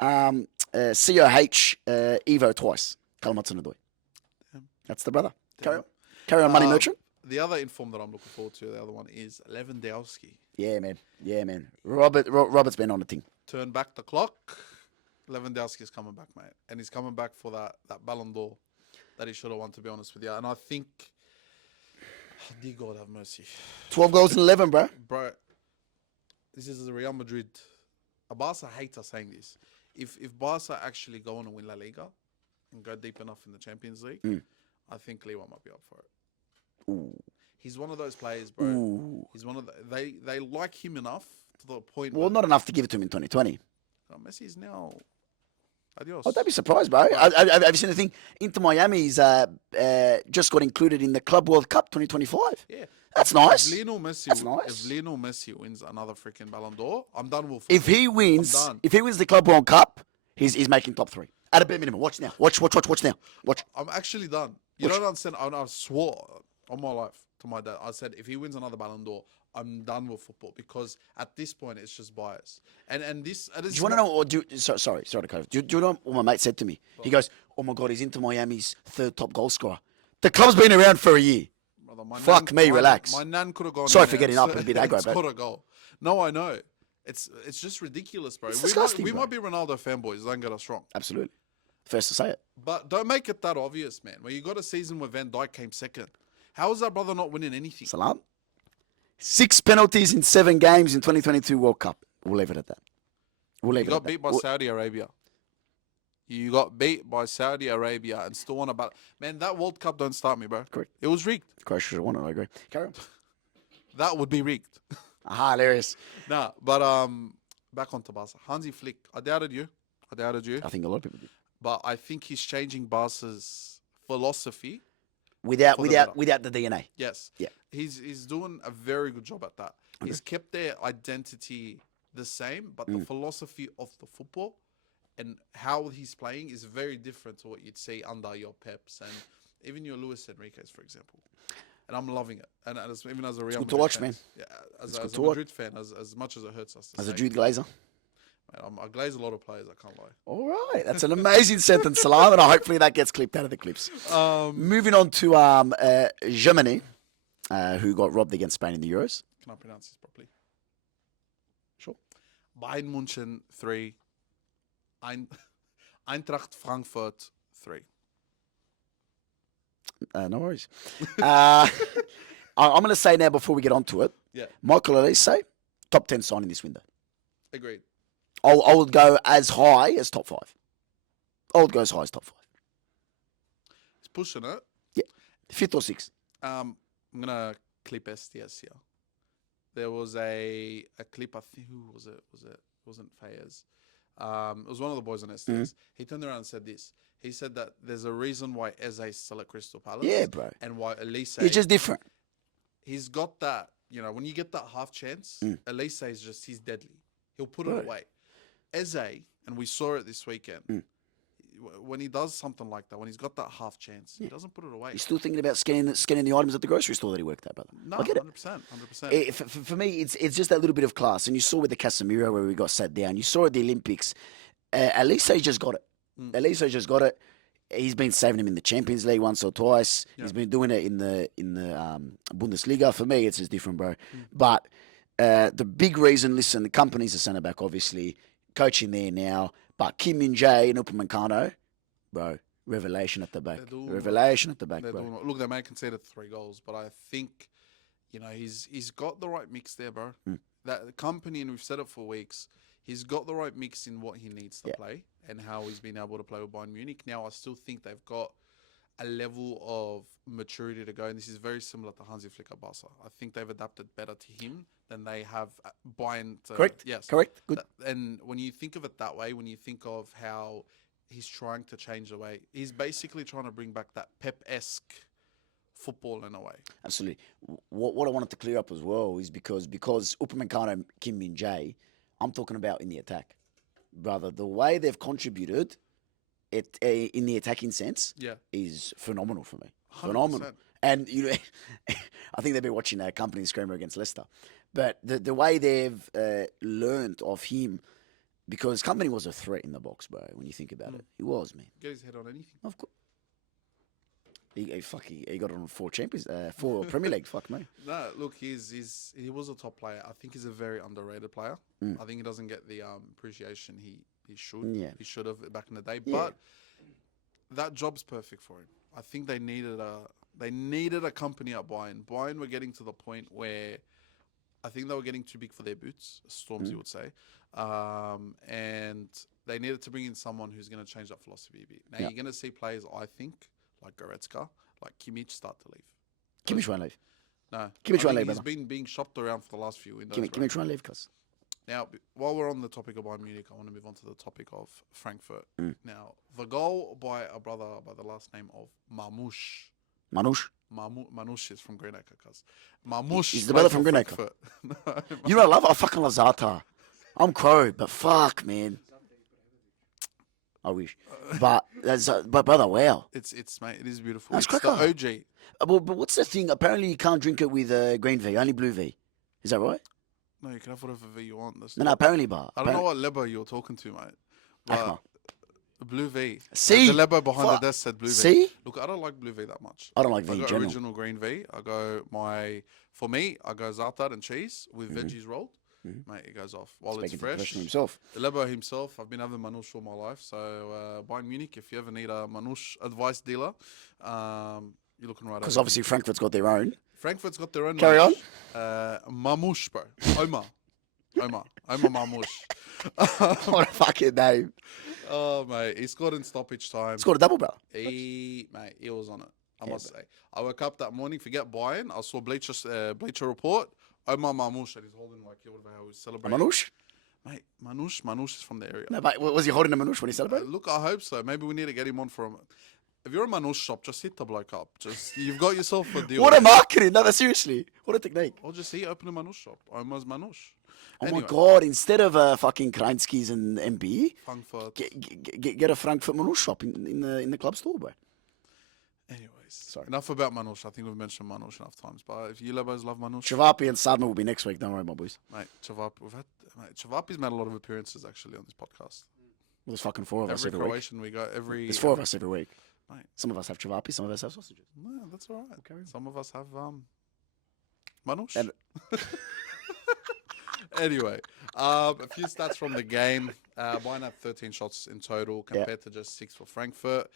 COH, Evo twice. Kalamatsuna. That's the brother. Carry on, money merchant. The other inform that I'm looking forward to, the other one is Lewandowski. Yeah, man. Robert's been on the thing. Turn back the clock. Lewandowski is coming back, mate. And he's coming back for that Ballon d'Or that he should have won, to be honest with you. And I think, dear God have mercy. 12 goals in 11, bro. Bro, this is the Real Madrid. A Barca hater saying this. If Barca actually go on and win La Liga and go deep enough in the Champions League, I think Leo might be up for it. Ooh. He's one of those players, bro. Ooh. He's one of they like him enough to the point. Well, not enough to give it to him in 2020. Messi's now. Adios. Oh, don't be surprised, bro. Have you seen the thing? Inter Miami's just got included in the Club World Cup 2025. Yeah. That's nice. If Lionel Messi, That's nice. If Lionel Messi wins another freaking Ballon d'Or, I'm done with. If he wins the Club World Cup, he's making top 3 at a bare minimum. Watch now. Watch now. Watch. I'm actually done. You don't understand. I swore on my life to my dad. I said if he wins another Ballon d'Or, I'm done with football because at this point it's just bias. And this. Do you want to know? Or sorry to cut off. Do you know what my mate said to me? He goes, "Oh my God, he's into Miami's 3rd top goal scorer. The club's been around for a year." Brother, Fuck me, relax. My nan could have gone. Sorry for getting up a bit aggro, scored a goal. No, I know. It's just ridiculous, bro. It's disgusting, we bro. might be Ronaldo fanboys. Don't get us wrong. Absolutely. First to say it. But don't make it that obvious, man. Where you got a season where Van Dijk came 2nd. How is that brother not winning anything? Salam. 6 penalties in 7 games in 2022 World Cup. We'll leave it at that. You got beat by Saudi Arabia. You got beat by Saudi Arabia and still won about. Man, that World Cup don't start me, bro. Correct. It was rigged. Croatia should have won it, I agree. Carry on. That would be rigged. Aha, hilarious. Nah, but back on to Barca. Hansi Flick. I doubted you. I think a lot of people did. But I think he's changing Barca's philosophy. Without the DNA. Yes. Yeah. He's doing a very good job at that. Okay. He's kept their identity the same, but the philosophy of the football and how he's playing is very different to what you'd see under your Peps and even your Luis Enriquez, for example. And I'm loving it. And even as a Real Madrid good to watch, fan, man. Yeah, as a Madrid fan, as much as it hurts us to As say, a Jude Glazer. Man, I glaze a lot of players, I can't lie. All right. That's an amazing sentence, Salam, and hopefully that gets clipped out of the clips. Moving on to Germany, who got robbed against Spain in the Euros. Can I pronounce this properly? Sure. Bayern München 3. Eintracht Frankfurt 3. No worries. I'm going to say now before we get on to it, Michael Elise, top 10 signing this window. Agreed. I would go as high as top 5. I would go as high as top 5. He's pushing it. Yeah. 5th or 6th. I'm going to clip STS here. There was a clip, I think, who was it? It wasn't Fayez. It was one of the boys on STS. Mm-hmm. He turned around and said this. He said that there's a reason why Eze is still at Crystal Palace. Yeah, bro. And why Elise... He's just different. He's got that, when you get that half chance, Elise is he's deadly. He'll put it away. Eze, and we saw it this weekend, when he does something like that, when he's got that half chance, he doesn't put it away. He's still thinking about scanning the items at the grocery store that he worked at, brother. No, I get it. 100%, 100%. For me, it's just that little bit of class. And you saw with the Casemiro where we got sat down. You saw at the Olympics. At least they just got it. At least they just got it. He's been saving him in the Champions League once or twice. He's been doing it in the Bundesliga. For me, it's just different, bro. But the big reason, listen, the company's a centre back, obviously, coaching there now. But Kim Min-jae and Upamecano, bro, revelation at the back. Revelation at the back, bro. Look, they may have conceded 3 goals, but I think, he's got the right mix there, bro. That the company, and we've said it for weeks, he's got the right mix in what he needs to play and how he's been able to play with Bayern Munich. Now, I still think they've got a level of maturity to go, and this is very similar to Hansi Flick at Barca. I think they've adapted better to him than they have Bayern. Correct. Yes. Correct. Good. And when you think of it that way, when you think of how he's trying to change the way, he's basically trying to bring back that Pep-esque football in a way. Absolutely. What I wanted to clear up as well is because Upamecano and Kim Min-jae, I'm talking about in the attack. Brother, the way they've contributed in the attacking sense is phenomenal for me. 100%. Phenomenal. And, I think they've been watching that company screamer against Leicester. But the way they've learned of him, because company was a threat in the box, bro, when you think about it. He was, man. Get his head on anything. Of course. He got on 4 Premier League. Fuck me. No, look, he was a top player. I think he's a very underrated player. I think he doesn't get the appreciation he should. Yeah. He should have back in the day. Yeah. But that job's perfect for him. I think they needed a company at Bayern. Bayern were getting to the point where I think they were getting too big for their boots, Stormzy would say. And they needed to bring in someone who's going to change that philosophy a bit. Now, you're going to see players, I think, like Goretzka, like Kimmich, start to leave. Kimmich won't leave. No. Kimmich won't leave, He's brother. been being shopped around for the last few windows. Kimmich won't leave, cuz. Now, while we're on the topic of Bayern Munich, I want to move on to the topic of Frankfurt. Now, the goal by a brother by the last name of Marmoush. Manouche is from Greenacre, cuz. Marmoush. He's the brother from Greenacre. You know what I love? I fucking love Zata. I'm Crow, but fuck, man. I wish. But brother, wow. It's mate, it is beautiful. That's it's the OG. But what's the thing? Apparently you can't drink it with green V, only blue V. Is that right? No, you can have whatever V you want. No, apparently, but I don't know what Lebo you're talking to, mate. But Akma. blue V. See? The Lebo behind the desk said blue V. See? Look, I don't like blue V that much. I don't like V I in go general. original green V. I go za'atar and cheese with veggies rolled. Mate, it goes off while Speaking it's to the fresh. person himself. The Lebo himself, I've been having Manouche all my life. So Bayern Munich, if you ever need a Manouche advice dealer, you're looking right. Because obviously Frankfurt's got their own. Frankfurt's got their own. Carry on. Mamouche, bro. Omar Mamouche. What a fucking name. Oh, mate, he scored in stoppage time. Scored a double, bro. He was on it. I must say. I woke up that morning, forget Bayern. I saw Bleacher Report. Omar Mamouche, and he's holding like how he was celebrating. Manouche? Mate, Manouche is from the area. No, but was he holding a Manouche when he celebrated? Look, I hope so. Maybe we need to get him on for a. If you're a Manouche shop, just hit the bloke up. You've got yourself a deal. What a marketing. No, seriously. What a technique. Or just open a Manouche shop. Omar's Manouche. Oh Anyway, my God. Instead of fucking Kreinskis and MB, Frankfurt. get a Frankfurt Manouche shop in the club store, bro. Anyways, Sorry. enough about Manouche. I think we've mentioned Manouche enough times. But if you Lebos love Manouche, Chavapi and Sadma will be next week. Don't worry, my boys. mate, Chavapi's made a lot of appearances actually on this podcast. Well, there's fucking 4 of us Every every week. Croatian we got, There's 4 of us every week. Mate. Some of us have Chavapi, some of us have sausages. No, that's all right. Okay. Some of us have Manouche. And- Anyway, a few stats from the game. Bayern had 13 shots in total compared to just 6 for Frankfurt.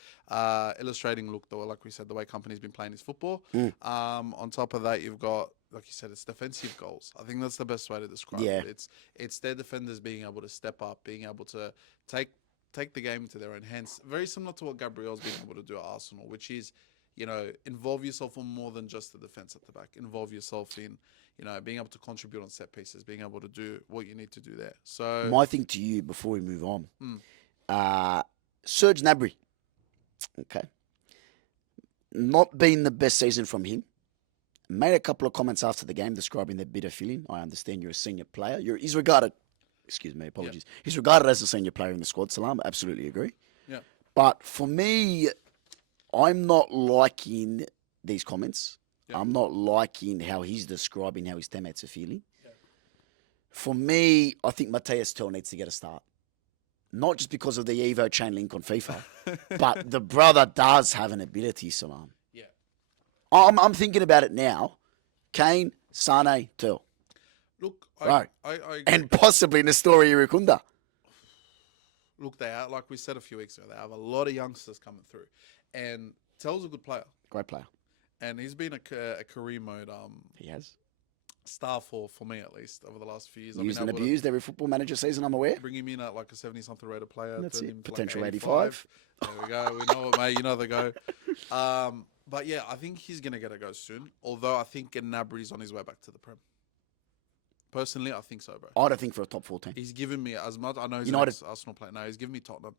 Illustrating, look, like we said, the way company's been playing his football. On top of that, you've got, like you said, it's defensive goals. I think that's the best way to describe it. It's their defenders being able to step up, being able to take the game into their own hands. Very similar to what Gabriel's been able to do at Arsenal, which is, involve yourself on more than just the defense at the back. Involve yourself in, being able to contribute on set pieces, being able to do what you need to do there. So my thing to you before we move on, Serge Gnabry. Okay. Not been the best season from him. Made a couple of comments after the game describing the bitter feeling. I understand you're a senior player. He's regarded, excuse me, apologies. He's regarded as a senior player in the squad, Salam. Absolutely agree. Yeah. But for me, I'm not liking these comments. Yeah. I'm not liking how he's describing how his teammates are feeling. Yeah. For me, I think Mateus Tel needs to get a start. Not just because of the Evo chain link on FIFA, but the brother does have an ability, Salam. Yeah. I'm thinking about it now. Kane, Sane, Tel. Look, Right. I And possibly Nestori Irukunda. look, they are, like we said a few weeks ago, they have a lot of youngsters coming through. And Tel's a good player. Great player. And he's been a career mode He has. star for me, at least, over the last few years. Used and abused every football manager season, I'm aware. Bring him in at like a 70-something rated player. That's turn it. him to Potential like 85. There we go. We know it, mate. You know the go. But yeah, I think he's going to get a go soon. Although I think Gnabry's on his way back to the Prem. Personally, I think so, bro. I don't think for a top 14. He's given me as much. I know he's United. an Arsenal player. No, he's giving me Tottenham.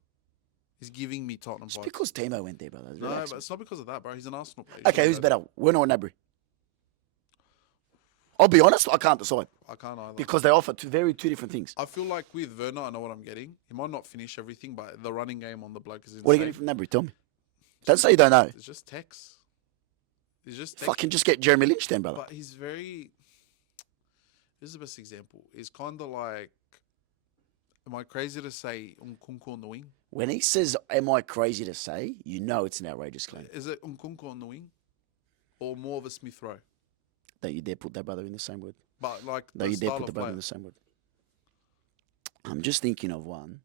He's giving me Tottenham It's vibes. because Timo went there, brother. No, Relax. but it's not because of that, bro. He's an Arsenal player. Okay, who's better? Werner or Gnabry? I'll be honest, I can't decide. I can't either. Because they offer two different things. I feel like with Werner, I know what I'm getting. He might not finish everything, but the running game on the bloke is insane. What are you getting from Gnabry? Tell me. Don't say you don't know. It's just text. It's just text. Fucking just get Jeremy Lynch then, brother. But he's very... This is the best example. He's kind of like... Am I crazy to say Nkunku on the wing? When he says, am I crazy to say, you know it's an outrageous claim. Is it Nkunku on the wing? Or more of a Smith Rowe? Don't you dare put that brother in the same word. But like Don't the you dare style put the of brother play. in the same word. I'm just thinking of one.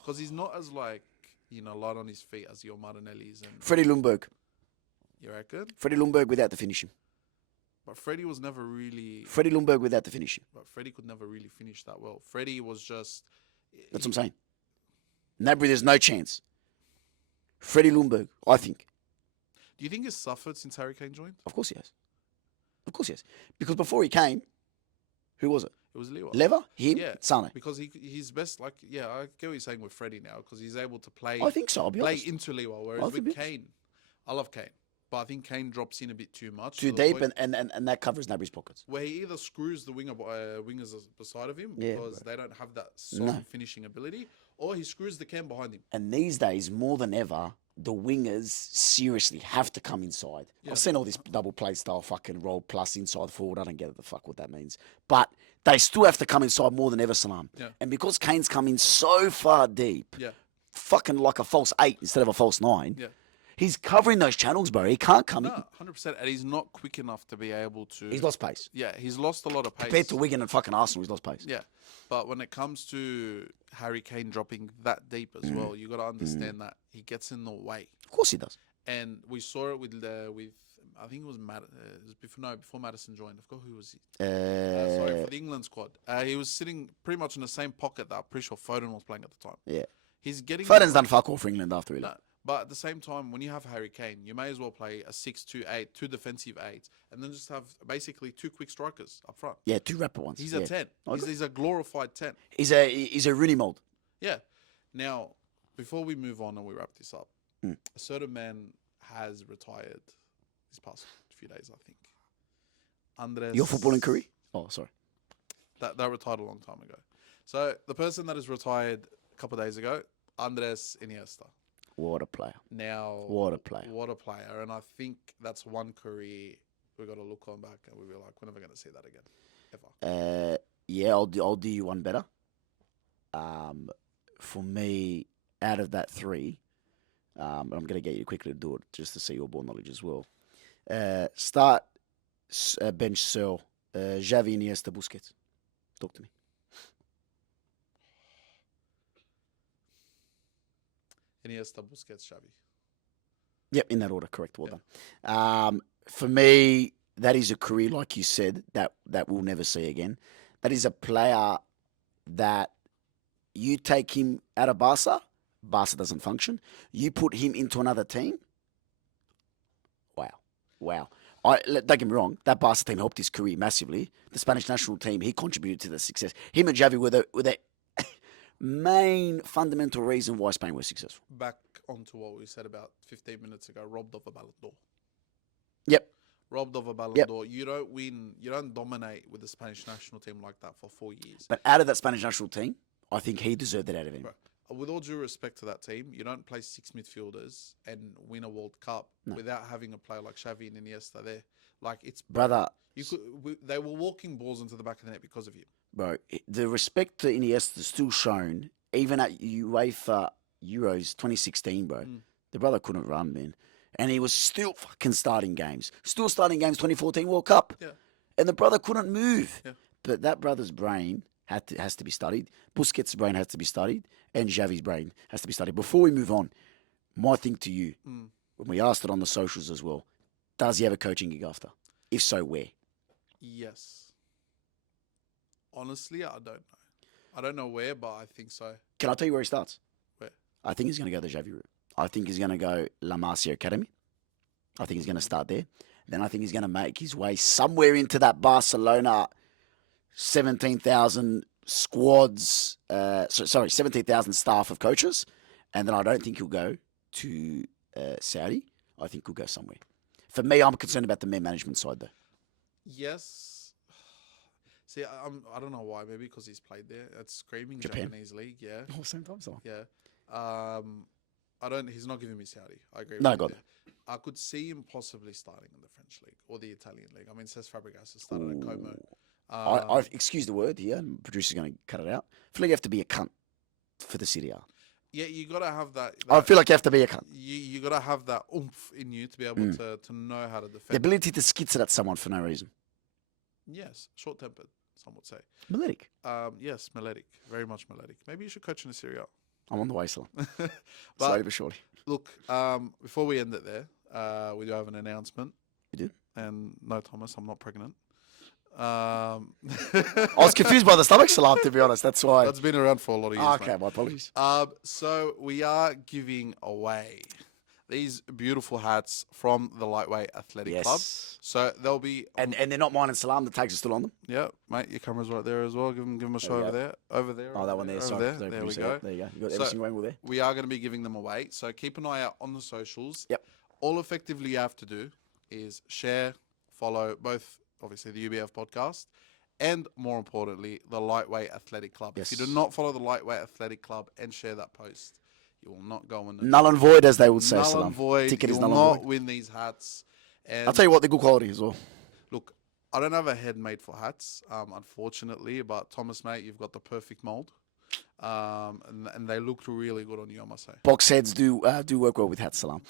Because he's not as like, you know, light on his feet as your Martinellis and... Freddie Lundberg. You reckon? Freddie Lundberg without the finishing. But Freddie was never really... Freddie Lundberg without the finishing. But Freddie could never really finish that well. Freddie was just... That's what I'm saying. Gnabry, there's no chance. Freddie Lundberg, I think. Do you think he's suffered since Harry Kane joined? Of course he has. Of course he has. Because before he came, who was it? It was Lewa. Lever? Him? Yeah. Sane? Because he's best, like, yeah, I get what you're saying with Freddie now, because he's able to play... I think so, I'll be play honest. into Lewa, I whereas think with it's- Kane, I love Kane, but I think Kane drops in a bit too much. Too to the deep, point and that covers Gnabry's pockets. where he either screws the wingers beside of him Yeah, because they don't have that solid No. finishing ability, or he screws the cam behind him. And these days, more than ever, the wingers seriously have to come inside. Yeah. I've seen all this double play style fucking roll plus inside forward. I don't get the fuck what that means. But they still have to come inside more than ever, Salam. Yeah. And because Kane's come in so far deep, Yeah, fucking like a false 8 instead of a false 9, yeah. he's covering those channels, bro. He can't come in. No, 100%. And he's not quick enough to be able to... He's lost pace. Yeah, he's lost a lot of pace. Compared to Wigan and fucking Arsenal, he's lost pace. Yeah, but when it comes to Harry Kane dropping that deep as well, you got to understand that he gets in the way. Of course he does. And we saw it with I think it was before Madison joined. I forgot who was he. Sorry, for the England squad. He was sitting pretty much in the same pocket that I'm pretty sure Foden was playing at the time. Yeah. He's getting... Foden's done fuck all for England after he No, left. but at the same time, when you have Harry Kane, you may as well play a 6-2-8, two defensive 8s, and then just have basically two quick strikers up front. Yeah, two rapid ones. He's yeah. a 10. He's a glorified 10. He's a Rooney mold. Yeah. Now, before we move on and we wrap this up, a certain man has retired these past few days, I think. Andres... Your footballing career? Oh, sorry. That retired a long time ago. So, the person that is retired a couple of days ago, Andres Iniesta. What a player. Now... What a player. What a player. And I think that's one career we got to look on back and we'll be like, we're never going to see that again. Ever. Yeah, I'll do you one better. For me, out of that 3, I'm going to get you quickly to do it just to see your ball knowledge as well. Start, bench, Searle, Xavi, Iniesta, Busquets. Talk to me. Iniesta, Busquets, Xavi. Yep, in that order, correct. Well done. For me, that is a career, like you said, that we'll never see again. That is a player that you take him out of Barca doesn't function. You put him into another team. Wow. Don't get me wrong, that Barca team helped his career massively. The Spanish national team, he contributed to the success. Him and Xavi were the main fundamental reason why Spain was successful. Back onto what we said about 15 minutes ago, robbed of a Ballon d'Or. Yep. Robbed of a Ballon d'Or. You don't win, you don't dominate with the Spanish national team like that for 4 years. But out of that Spanish national team, I think he deserved it out of him. Bro, with all due respect to that team, you don't play 6 midfielders and win a World Cup without having a player like Xavi and Iniesta there. Like, it's Brother, they were walking balls into the back of the net because of you. bro, the respect to Iniesta is still shown, even at UEFA Euros 2016, bro. The brother couldn't run, man. And he was still fucking starting games. Still starting games 2014 World Cup. Yeah. And the brother couldn't move. Yeah. But that brother's brain has to be studied. Busquets' brain has to be studied. And Xavi's brain has to be studied. Before we move on, my thing to you, when we asked it on the socials as well, does he have a coaching gig after? If so, where? Yes. Honestly, I don't know. I don't know where, but I think so. Can I tell you where he starts? Where? I think he's going to go the Xavi route. I think he's going to go La Masia Academy. I think he's going to start there. Then I think he's going to make his way somewhere into that Barcelona 17,000 squads. 17,000 staff of coaches. And then I don't think he'll go to Saudi. I think he'll go somewhere. For me, I'm concerned about the man management side, though. Yes. See, I don't know why. Maybe because he's played there. It's screaming Japan. Japanese league. Yeah. Oh, same time zone. Yeah. He's not giving me Saudi. I agree. No, with God. you. I could see him possibly starting in the French league or the Italian league. I mean, Cesc Fabregas has started at Como. I excuse the word here, and producer's going to cut it out. I feel like you have to be a cunt for the Serie A. Yeah, you got to have that. I feel like you have to be a cunt. You got to have that oomph in you to be able to know how to The defend. ability to skitz at someone for no reason. Yes, short-tempered, some would say. Miletic. Yes, melodic, very much melodic. Maybe you should coach in a Serie A. I'm on the way, Salah. But Slowly but surely. look, before we end it there, we do have an announcement. You do? And no, Thomas, I'm not pregnant. I was confused by the stomach salam, to be honest. That's why. That's been around for a lot of years. Okay, mate. my apologies. So we are giving away these beautiful hats from the Lightweight Athletic Club. So they'll be And they're not mine and Salam. The tags are still on them. yeah, mate. Your camera's right there as well. Give them a show we over go. there, over there. Oh, that one there. over Sorry. there. There we go. There you go. You got So- every single angle there. We are going to be giving them away. So keep an eye out on the socials. Yep. All effectively you have to do is share, follow both, obviously, the UBF podcast and, more importantly, the Lightweight Athletic Club. Yes. If you do not follow the Lightweight Athletic Club and share that post, you will not go in the Null and void, as they would say, null Salam. and void. Ticket You is will null and not void. win these hats. And I'll tell you what, they're good quality as well. look, I don't have a head made for hats, unfortunately, but Thomas, mate, you've got the perfect mold. And they looked really good on you, I must say. Box heads do work well with hats, Salam.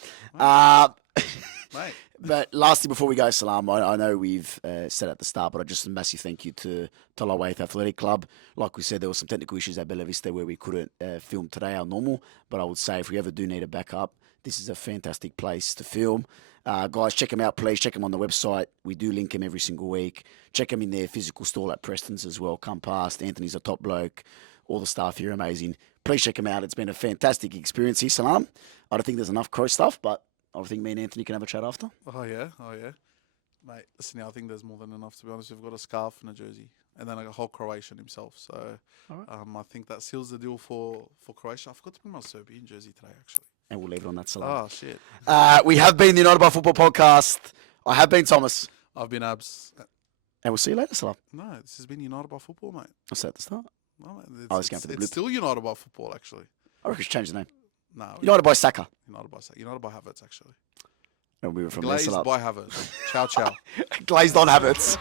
Mate. But lastly, before we go, Salam, I know we've said at the start, but just a massive thank you to Lightweight Athletic Club. Like we said, there were some technical issues at Bella Vista where we couldn't film today, our normal. But I would say if we ever do need a backup, this is a fantastic place to film. Guys, check them out, please. Check them on the website. We do link them every single week. Check them in their physical stall at Preston's as well. Come past. Anthony's a top bloke. All the staff here are amazing. Please check them out. It's been a fantastic experience here, Salam. I don't think there's enough Crow stuff, but I think me and Anthony can have a chat after. Oh, yeah. Mate, listen, I think there's more than enough, to be honest. We've got a scarf and a jersey. And then a whole Croatian himself. So I think that seals the deal for Croatia. I forgot to bring my Serbian jersey today, actually. And we'll leave it on that, Salam. Oh, shit. We have been the United by Football podcast. I have been Thomas. I've been Abz. And we'll see you later, Salam. No, this has been United by Football, mate. I'll say at the start. No, mate. I was going for the It's blip. still United by Football, actually. I reckon we should change the name. No, United by Saka. United by Havertz, actually. And we were from Glazed there, Salam. by Havertz. Ciao, ciao. Glazed on habits.